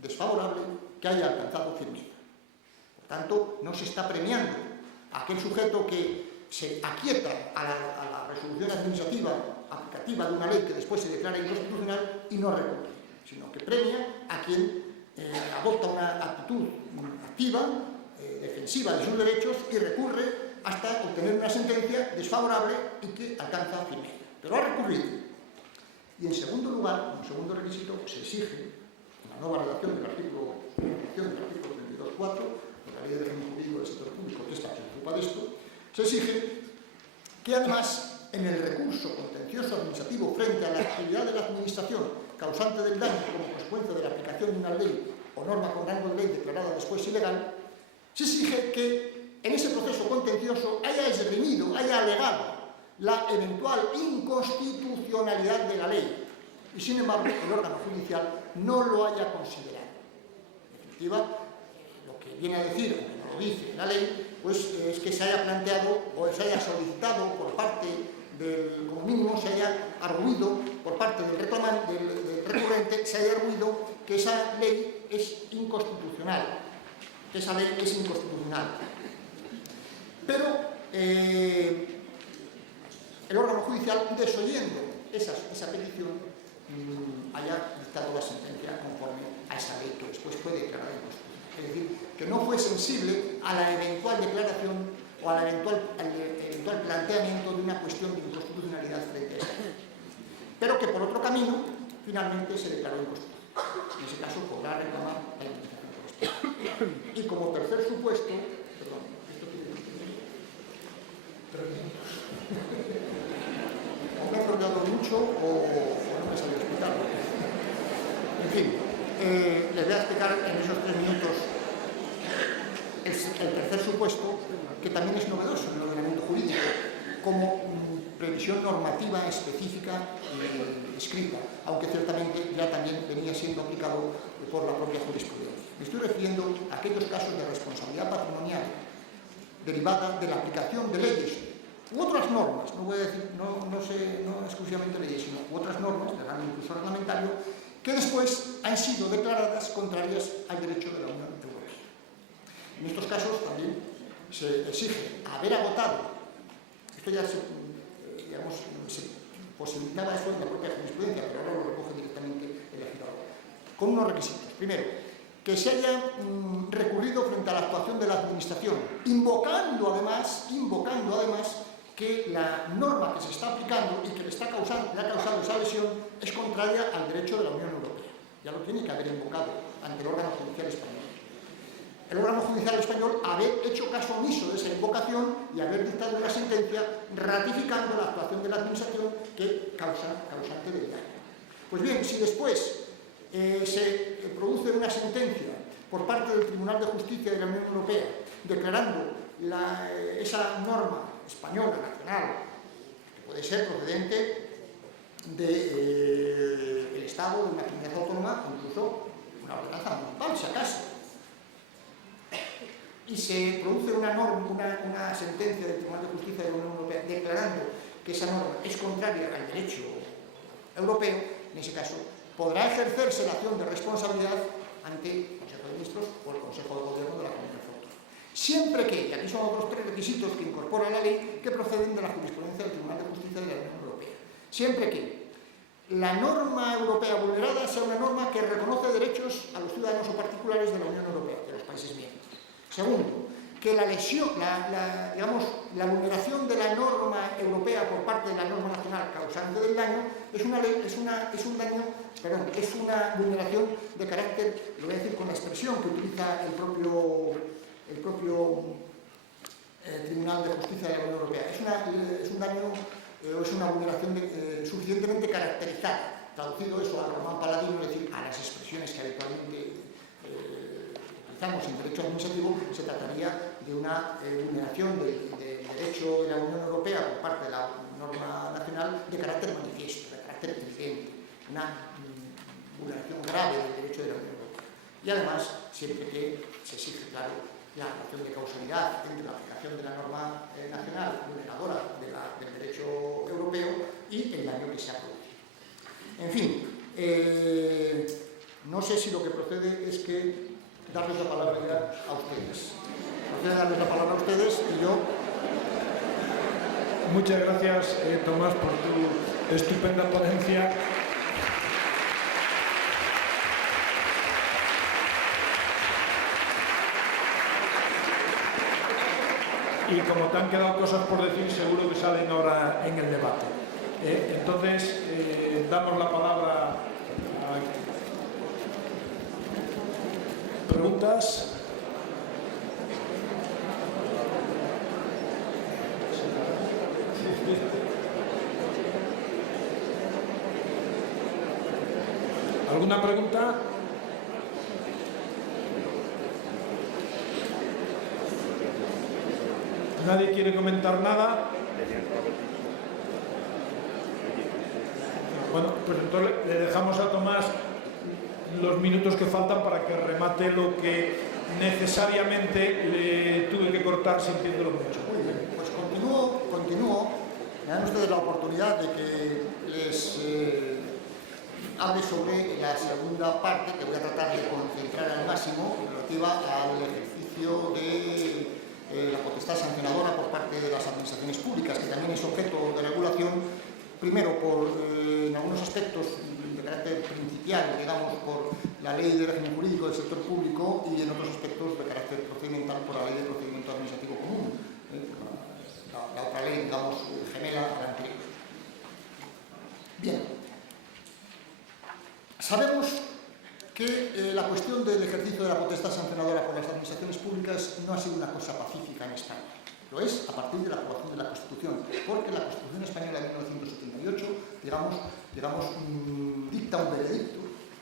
desfavorable que haya alcanzado firmeza. Por tanto, no se está premiando a aquel sujeto que se aquieta a la resolución administrativa aplicativa de una ley que después se declara inconstitucional y no recurre, sino que premia a quien adopta una actitud activa, defensiva de sus derechos y recurre hasta obtener una sentencia desfavorable y que alcanza firmeza. Pero ha recurrido. Y en segundo lugar, como segundo requisito, se exige, en la nueva redacción del artículo 32.4 de la Ley de Régimen Jurídico del Sector Público, que es la que se ocupa de esto, se exige que además en el recurso contencioso administrativo frente a la actividad de la administración causante del daño como consecuencia de la aplicación de una ley o norma con rango de ley declarada después ilegal, se exige que en ese proceso contencioso haya esgrimido, haya alegado la eventual inconstitucionalidad de la ley y, sin embargo, el órgano judicial no lo haya considerado. En definitiva, lo que viene a decir, aunque no lo dice la ley, pues es que se haya planteado o se haya solicitado por parte del, como mínimo, se haya arguido por parte del reclamante, del recurrente, se haya arguido que esa ley es inconstitucional, Pero el órgano judicial, desoyendo esa petición, haya dictado la sentencia conforme a esa ley que después fue declarada inconstitucional. Es decir, que no fue sensible a la eventual declaración o al eventual planteamiento de una cuestión de inconstitucionalidad frente a esa ley. Pero que por otro camino, finalmente se declaró inconstitucional. En ese caso podrá reclamar la indemnización correspondiente. Y como tercer supuesto, perdón, esto tiene 3 minutos. O me he enrollado mucho o no me he sabido explicarlo. En fin, les voy a explicar en esos 3 minutos el tercer supuesto, que también es novedoso en el ordenamiento jurídico, como previsión normativa específica escrita, aunque ciertamente ya también venía siendo aplicado por la propia jurisprudencia. Me estoy refiriendo a aquellos casos de responsabilidad patrimonial derivada de la aplicación de leyes u otras normas, no voy a decir, no exclusivamente leyes, sino u otras normas, de rango incluso reglamentario, que después han sido declaradas contrarias al derecho de la Unión Europea. En estos casos también se exige haber agotado, esto ya se posibilitaba eso en la propia jurisprudencia, pero ahora lo recoge directamente el legislador, con unos requisitos. Primero, que se haya recurrido frente a la actuación de la administración, invocando además que la norma que se está aplicando y que le ha causado esa lesión es contraria al derecho de la Unión Europea. Ya lo tiene que haber invocado ante el órgano judicial español. El órgano judicial español haber hecho caso omiso de esa invocación y haber dictado una sentencia ratificando la actuación de la administración que causante del daño. Pues bien, si después se produce una sentencia por parte del Tribunal de Justicia de la Unión Europea declarando esa norma española, nacional, que puede ser procedente del Estado, de una comunidad autónoma, incluso una ordenanza municipal, si acaso, y se produce una sentencia del Tribunal de Justicia de la Unión Europea declarando que esa norma es contraria al derecho europeo, en ese caso podrá ejercerse la acción de responsabilidad ante el Consejo de Ministros o el Consejo de Gobierno de la Comunidad Autónoma. Siempre que, y aquí son otros 3 requisitos que incorpora la ley que proceden de la jurisprudencia del Tribunal de Justicia de la Unión Europea, siempre que la norma europea vulnerada sea una norma que reconoce derechos a los ciudadanos o particulares de la Unión Europea, de los países miembros. Segundo, que la vulneración de la norma europea por parte de la norma nacional causante del daño es una vulneración de carácter, lo voy a decir con la expresión que utiliza el propio Tribunal de Justicia de la Unión Europea, es un daño o es una vulneración suficientemente caracterizada, traducido eso a Román Paladino, es decir, a las expresiones que habitualmente utilizamos en derecho administrativo, se trataría de una vulneración del derecho de la Unión Europea por parte de la norma nacional de carácter manifiesto, de carácter evidente, una vulneración grave del derecho de la Unión Europea. Y además, siempre que se exige, claro, la relación de causalidad entre la aplicación de la norma nacional vulneradora del derecho europeo y el daño que se ha producido. En fin, no sé si lo que procede es que darles la palabra a ustedes. Procede darles la palabra a ustedes y yo... Muchas gracias, Tomás, por tu estupenda ponencia. Y como te han quedado cosas por decir, seguro que salen ahora en el debate. Entonces, damos la palabra a preguntas. ¿Alguna pregunta? ¿Nadie quiere comentar nada? Bueno, pues entonces le dejamos a Tomás los minutos que faltan para que remate lo que necesariamente le tuve que cortar sintiéndolo mucho. Muy bien, pues continúo. Me dan ustedes la oportunidad de que les hable sobre la segunda parte, que voy a tratar de concentrar al máximo, relativa al ejercicio de la potestad sancionadora por parte de las administraciones públicas, que también es objeto de regulación, primero en algunos aspectos de carácter principial, digamos, por la Ley de Régimen Jurídico del Sector Público, y en otros aspectos de carácter procedimental por la Ley de Procedimiento Administrativo Común, la otra ley, digamos, gemela a la anterior. Bien, sabemos que la cuestión del ejercicio de la potestad sancionadora por las administraciones públicas no ha sido una cosa pacífica en España. Lo es a partir de la aprobación de la Constitución, porque la Constitución Española de 1978, digamos, dicta un veredicto,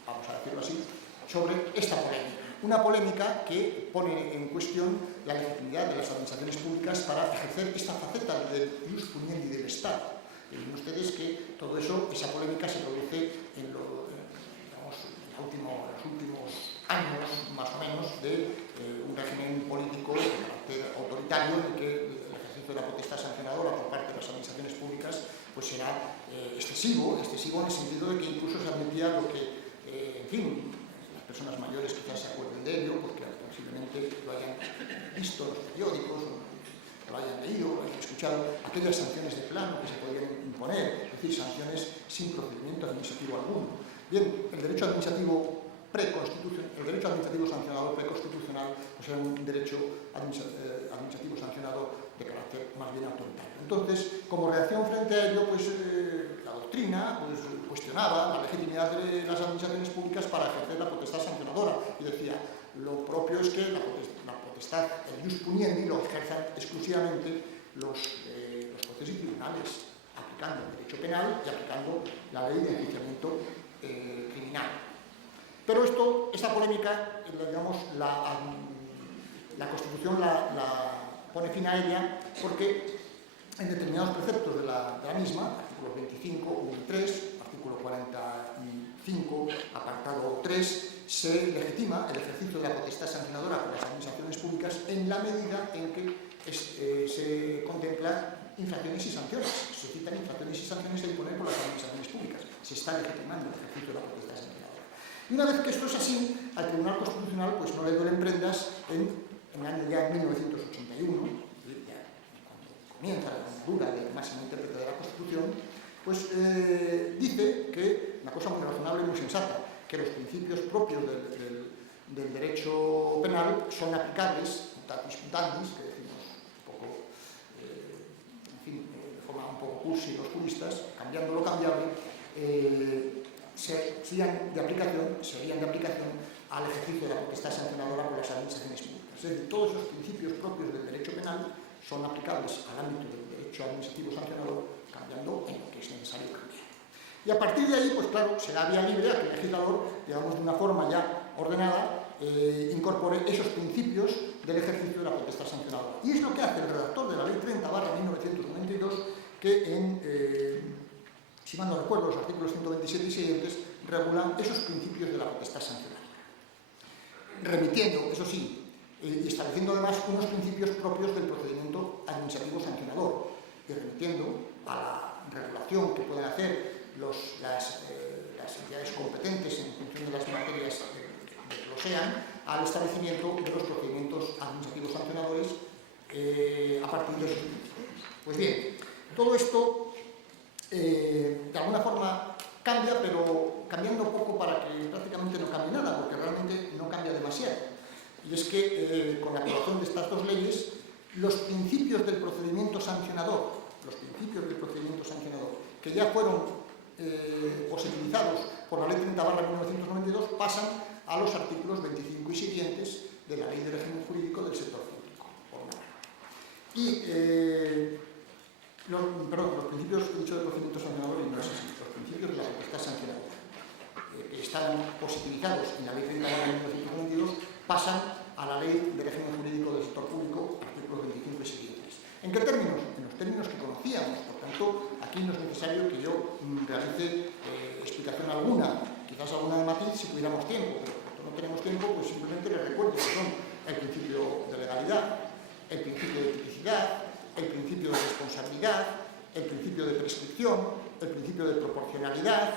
vamos a decirlo así, sobre esta polémica. Una polémica que pone en cuestión la legitimidad de las administraciones públicas para ejercer esta faceta del ius puniendi del Estado. Ven ustedes que todo eso, esa polémica se produce en los últimos años, más o menos, de un régimen político de carácter autoritario en que el ejercicio de la potestad sancionadora por parte de las administraciones públicas pues era excesivo en el sentido de que incluso se admitía lo que, en fin, las personas mayores quizás se acuerden de ello, porque posiblemente lo hayan visto en los periódicos, lo hayan leído, lo hayan escuchado, aquellas sanciones de plano que se podían imponer, es decir, sanciones sin procedimiento administrativo alguno. Bien, el derecho administrativo sancionador preconstitucional pues era un derecho administrativo sancionador de carácter más bien autoritario. Entonces, como reacción frente a ello, pues la doctrina pues, cuestionaba la legitimidad de las administraciones públicas para ejercer la potestad sancionadora y decía, lo propio es que la potestad, el ius puniendi, lo ejerzan exclusivamente los jueces y tribunales, aplicando el derecho penal y aplicando la ley de enjuiciamiento criminal. Pero esta polémica, digamos, la Constitución la pone fin a ella porque en determinados preceptos de la misma, artículos 25, 1 y 3, artículo 45, apartado 3, se legitima el ejercicio de la potestad sancionadora por las administraciones públicas en la medida en que se contemplan infracciones y sanciones. Se citan infracciones y sanciones a imponer por las administraciones públicas. Se está legitimando el ejercicio de la potestad sancionadora. Y una vez que esto es así, al Tribunal Constitucional pues no le duelen prendas en el año ya 1981, ya cuando comienza la andadura del máximo intérprete de la Constitución, pues dice que, una cosa muy razonable y muy sensata, que los principios propios del derecho penal son aplicables, mutatis mutandis, que decimos un poco, en fin, de forma un poco cursi los juristas, cambiando lo cambiable, serían de aplicación al ejercicio de la potestad sancionadora por las administraciones públicas. Es decir, todos los principios propios del derecho penal son aplicables al ámbito del derecho administrativo sancionador, cambiando en lo que es necesario cambiar. Y a partir de ahí, pues claro, se da vía libre a que el legislador, digamos, de una forma ya ordenada, incorpore esos principios del ejercicio de la potestad sancionadora. Y es lo que hace el redactor de la Ley 30/1992, que si mal no recuerdo, los artículos 127 y siguientes regulan esos principios de la potestad sancionadora. Remitiendo, eso sí, y estableciendo además unos principios propios del procedimiento administrativo sancionador y remitiendo a la regulación que puedan hacer las entidades competentes en función de las materias que lo sean, al establecimiento de los procedimientos administrativos sancionadores a partir de esos principios. Pues bien, todo esto de alguna forma cambia, pero cambiando poco para que prácticamente no cambie nada, porque realmente no cambia demasiado. Y es que con la aprobación de estas dos leyes, los principios del procedimiento sancionador, que ya fueron posibilizados por la Ley 30/1992, pasan a los artículos 25 y siguientes de la Ley de Régimen Jurídico del Sector Público. Y los principios que he dicho del procedimiento sancionador, y no es así, los principios de la potestad sancionadora, que están positivizados en la Ley 30/1992, pasan a la Ley de Régimen Jurídico del Sector Público, artículos 25 y siguientes. ¿En qué términos? En los términos que conocíamos. Por tanto, aquí no es necesario que yo realice explicación alguna, quizás alguna de matiz si tuviéramos tiempo, pero cuando no tenemos tiempo, pues simplemente les recuerdo que son el principio de legalidad, el principio de tipicidad, el principio de responsabilidad, el principio de prescripción, el principio de proporcionalidad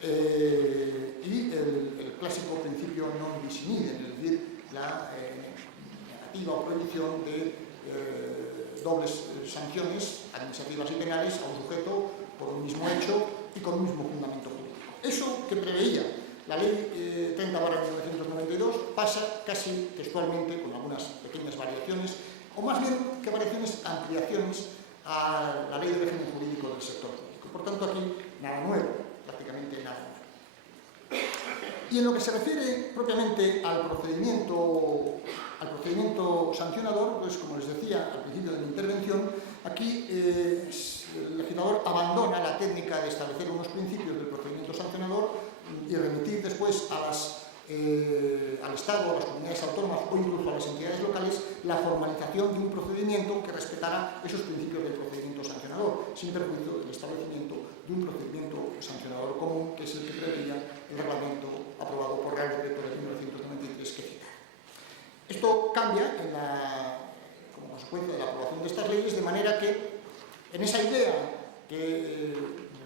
y el clásico principio non bis in idem, es decir, la negativa o prohibición de dobles sanciones administrativas y penales a un sujeto por un mismo hecho y con un mismo fundamento jurídico. Eso que preveía la Ley 30/1992 pasa casi textualmente, con algunas pequeñas variaciones, o más bien que variaciones, ampliaciones a la Ley de Régimen Jurídico del Sector Público. Por tanto, aquí nada nuevo, prácticamente nada nuevo. Y en lo que se refiere propiamente al procedimiento sancionador, pues como les decía al principio de mi intervención, aquí el legislador abandona la técnica de establecer unos principios del procedimiento sancionador y remitir después al Estado, a las comunidades autónomas o incluso a las entidades locales la formalización de un procedimiento que respetara esos principios del procedimiento sancionador, sin perjuicio del establecimiento de un procedimiento sancionador común, que es el que preveía el reglamento aprobado por Real Decreto de 1993 que cita. Esto cambia como consecuencia de la aprobación de estas leyes, de manera que en esa idea que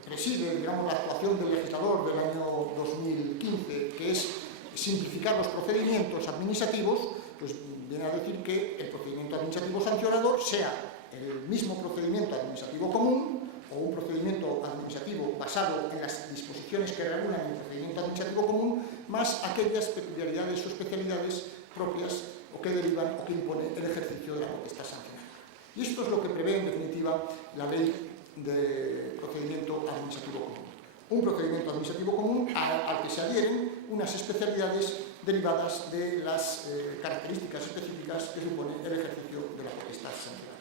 preside, digamos, la actuación del legislador del año 2015, que es simplificar los procedimientos administrativos, pues viene a decir que el procedimiento administrativo sancionador sea el mismo procedimiento administrativo común o un procedimiento administrativo basado en las disposiciones que regulan el procedimiento administrativo común, más aquellas peculiaridades o especialidades propias o que derivan o que impone el ejercicio de la potestad sancionadora. Y esto es lo que prevé en definitiva la Ley de Procedimiento Administrativo Común. Un procedimiento administrativo común al que se adhieren unas especialidades derivadas de las características específicas que supone el ejercicio de la potestad sancionadora.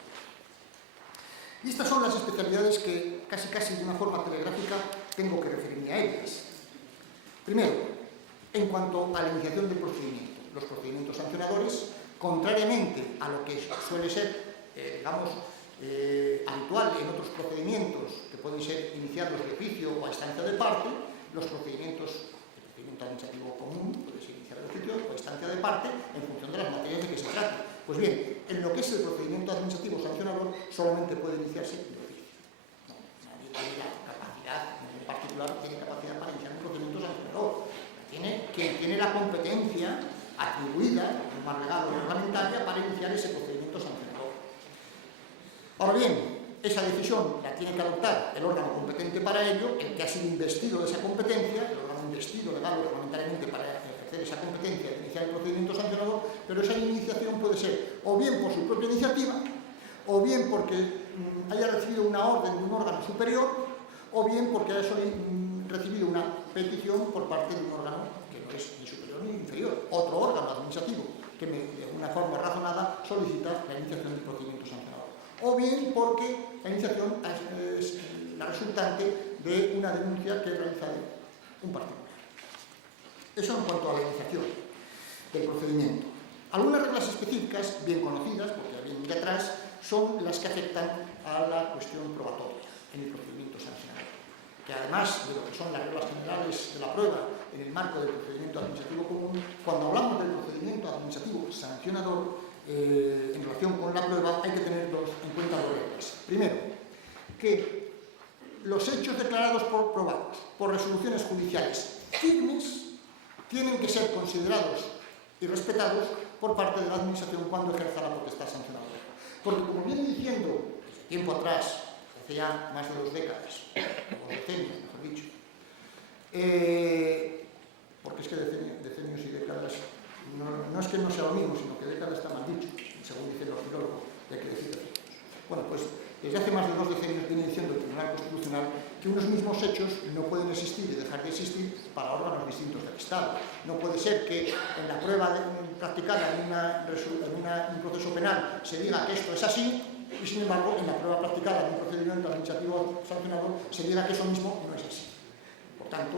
Y estas son las especialidades que casi de una forma telegráfica tengo que referirme a ellas. Primero, en cuanto a la iniciación del procedimiento. Los procedimientos sancionadores, contrariamente a lo que suele ser, habitual en otros procedimientos que pueden ser iniciados de oficio o a instancia de parte, el procedimiento administrativo común puede ser iniciado de oficio o a instancia de parte en función de las materias de que se trate. Pues bien, en lo que es el procedimiento administrativo sancionador solamente puede iniciarse de oficio. Nadie tiene la capacidad, en particular tiene capacidad para iniciar un procedimiento sancionador. Quien tiene la competencia atribuida, de forma legal o reglamentaria, para iniciar ese procedimiento sancionador. Ahora bien, esa decisión la tiene que adoptar el órgano competente para ello, el que ha sido investido de esa competencia, el órgano investido legal o reglamentariamente para ejercer esa competencia de iniciar el procedimiento sancionador, pero esa iniciación puede ser o bien por su propia iniciativa, o bien porque haya recibido una orden de un órgano superior, o bien porque haya recibido una petición por parte de un órgano que no es ni superior ni inferior, otro órgano administrativo que de una forma razonada solicita la iniciación del procedimiento sancionador, o bien porque la iniciación es la resultante de una denuncia que realiza un particular. Eso en cuanto a la iniciación del procedimiento. Algunas reglas específicas, bien conocidas, porque vienen de atrás, son las que afectan a la cuestión probatoria en el procedimiento sancionador. que además de lo que son las reglas generales de la prueba en el marco del procedimiento administrativo común, cuando hablamos del procedimiento administrativo sancionador, en relación con la prueba hay que tener en cuenta dos reglas. Primero, que los hechos declarados por probados por resoluciones judiciales firmes tienen que ser considerados y respetados por parte de la Administración cuando ejerza la potestad sancionadora. Porque, como viene diciendo desde tiempo atrás, hace ya más de 2 décadas, o decenios, mejor dicho, porque es que decenios y décadas no es que no sea lo mismo, sino que décadas está mal dicho, según dicen los filólogos, y hay que decir decenios. Bueno, pues desde hace más de 2 decenios viene diciendo el Tribunal Constitucional que unos mismos hechos no pueden existir y dejar de existir para órganos distintos del Estado. No puede ser que en la prueba practicada en un proceso penal se diga que esto es así y, sin embargo, en la prueba practicada en un procedimiento administrativo sancionador se diga que eso mismo no es así. Por tanto,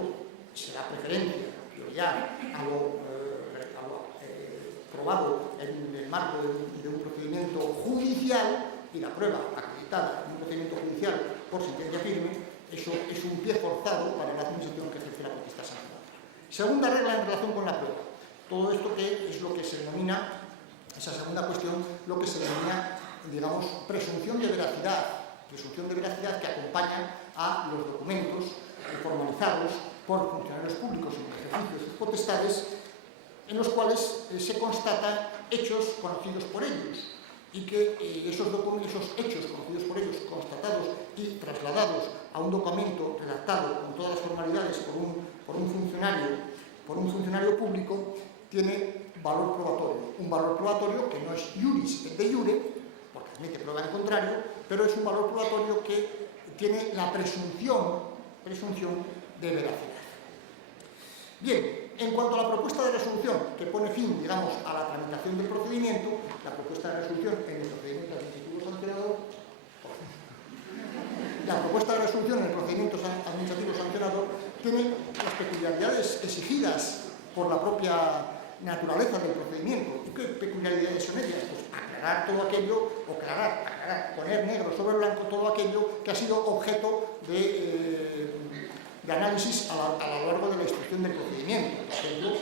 se da preferencia, prioridad a lo probado en el marco de un procedimiento judicial, y la prueba acreditada en un procedimiento judicial por sentencia firme, eso es un pie forzado para la Administración que ejerce la potestad sancionadora. Segunda regla en relación con la prueba. Todo esto que es lo que se denomina, esa segunda cuestión, lo que se denomina, digamos, presunción de veracidad que acompaña a los documentos formalizados por funcionarios públicos en el ejercicio de sus potestades, en los cuales se constatan hechos conocidos por ellos, y que esos hechos conocidos por ellos, constatados y trasladados a un documento redactado con todas las formalidades por un funcionario público, tiene valor probatorio. Un valor probatorio que no es iuris et de iure, porque admite prueba en contrario, pero es un valor probatorio que tiene la presunción de veracidad. Bien, en cuanto a la propuesta de resolución que pone fin, digamos, a la tramitación del procedimiento, la propuesta de resolución en el procedimiento administrativo sancionador, la propuesta de resolución en el procedimiento administrativo sancionador tiene las peculiaridades exigidas por la propia naturaleza del procedimiento. ¿Y qué peculiaridades son ellas? Pues aclarar todo aquello, poner negro sobre blanco todo aquello que ha sido objeto de análisis a lo largo de la instrucción del procedimiento. Por ejemplo,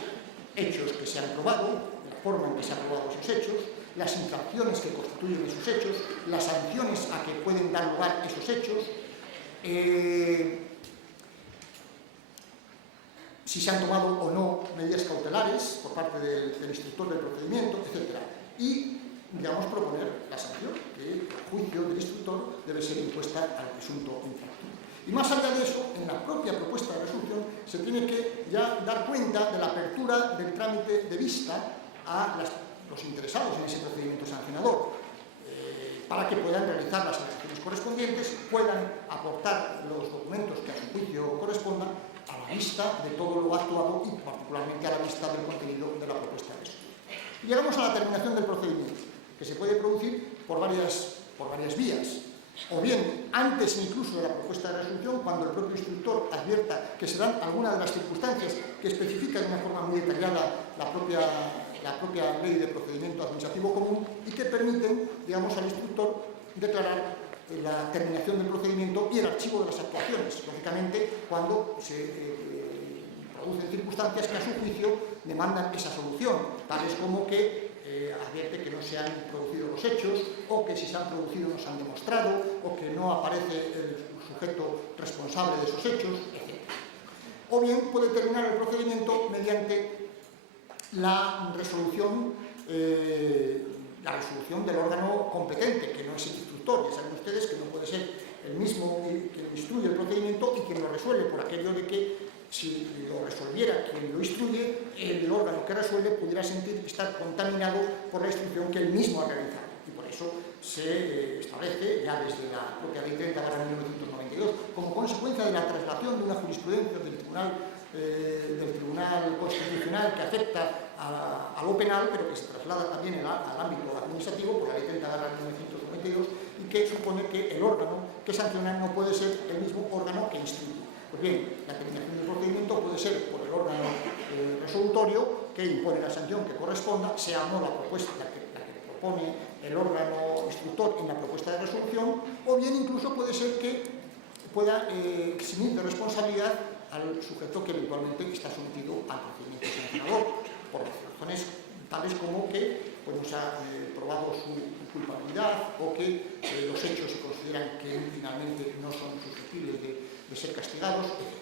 hechos que se han probado, la forma en que se han probado esos hechos, las infracciones que constituyen esos hechos, las sanciones a que pueden dar lugar esos hechos, si se han tomado o no medidas cautelares por parte del instructor del procedimiento, etc. Y, digamos, proponer la sanción que, el juicio del instructor, debe ser impuesta al presunto infractor. Y más allá de eso, en la propia propuesta de resolución se tiene que ya dar cuenta de la apertura del trámite de vista a los interesados en ese procedimiento sancionador, para que puedan realizar las alegaciones correspondientes, puedan aportar los documentos que a su juicio correspondan a la vista de todo lo actuado y particularmente a la vista del contenido de la propuesta de resolución. Y llegamos a la terminación del procedimiento, que se puede producir por varias vías. O bien, antes incluso de la propuesta de resolución, cuando el propio instructor advierta que se dan algunas de las circunstancias que especifica de una forma muy detallada la propia ley de procedimiento administrativo común y que permiten, digamos, al instructor declarar la terminación del procedimiento y el archivo de las actuaciones, lógicamente cuando se producen circunstancias que a su juicio demandan esa solución, tales como que advierte que no se han producido los hechos, o que si se han producido no se han demostrado, o que no aparece el sujeto responsable de esos hechos, etc. O bien puede terminar el procedimiento mediante la resolución del órgano competente, que no es el instructor. Ya saben ustedes que no puede ser el mismo quien instruye el procedimiento y quien lo resuelve, por aquello de que si lo resolviera quien lo instruye, el órgano que resuelve pudiera estar contaminado por la instrucción que él mismo ha realizado. Y por eso se establece, ya desde la propia Ley 30/1992, como consecuencia de la traslación de una jurisprudencia del Tribunal Constitucional que afecta a lo penal, pero que se traslada también al ámbito administrativo por la Ley 30/1992, y que supone que el órgano que sanciona no puede ser el mismo órgano que instruye. Pues bien, la terminación del procedimiento puede ser por el órgano resolutorio que impone la sanción que corresponda, sea o no la propuesta la que propone el órgano instructor en la propuesta de resolución, o bien incluso puede ser que pueda eximir de responsabilidad al sujeto que eventualmente está sometido al procedimiento sancionador, por razones tales como que pues, no se ha probado su culpabilidad o que los hechos se consideran que finalmente no son susceptibles de ser castigados, etc.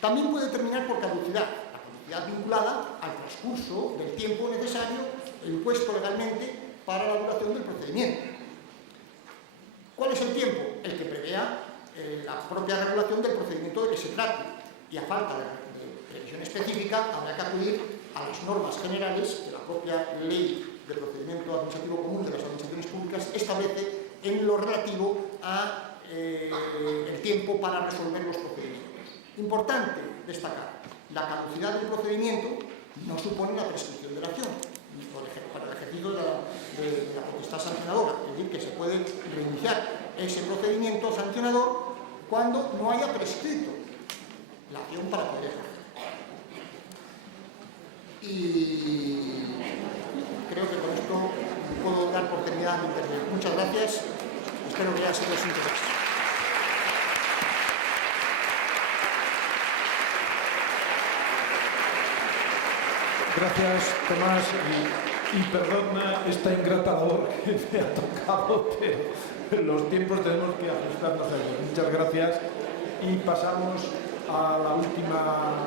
También puede terminar por caducidad, la caducidad vinculada al transcurso del tiempo necesario impuesto legalmente para la duración del procedimiento. ¿Cuál es el tiempo? El que prevea la propia regulación del procedimiento de que se trate, y a falta de previsión específica habrá que acudir a las normas generales que la propia Ley de Procedimiento Administrativo Común de las Administraciones Públicas establece en lo relativo a el tiempo para resolver los procedimientos. Importante destacar, la caducidad del procedimiento no supone la prescripción de la acción para el ejercicio de la potestad sancionadora, es decir, que se puede reiniciar ese procedimiento sancionador cuando no haya prescrito la acción para poder ejercer. Y creo que con esto puedo dar por terminada mi intervención. Muchas gracias, espero que haya sido de su interés. Gracias, Tomás, y perdona esta ingrata labor que me ha tocado, pero los tiempos tenemos que ajustarnos a ellos. Muchas gracias y pasamos a la última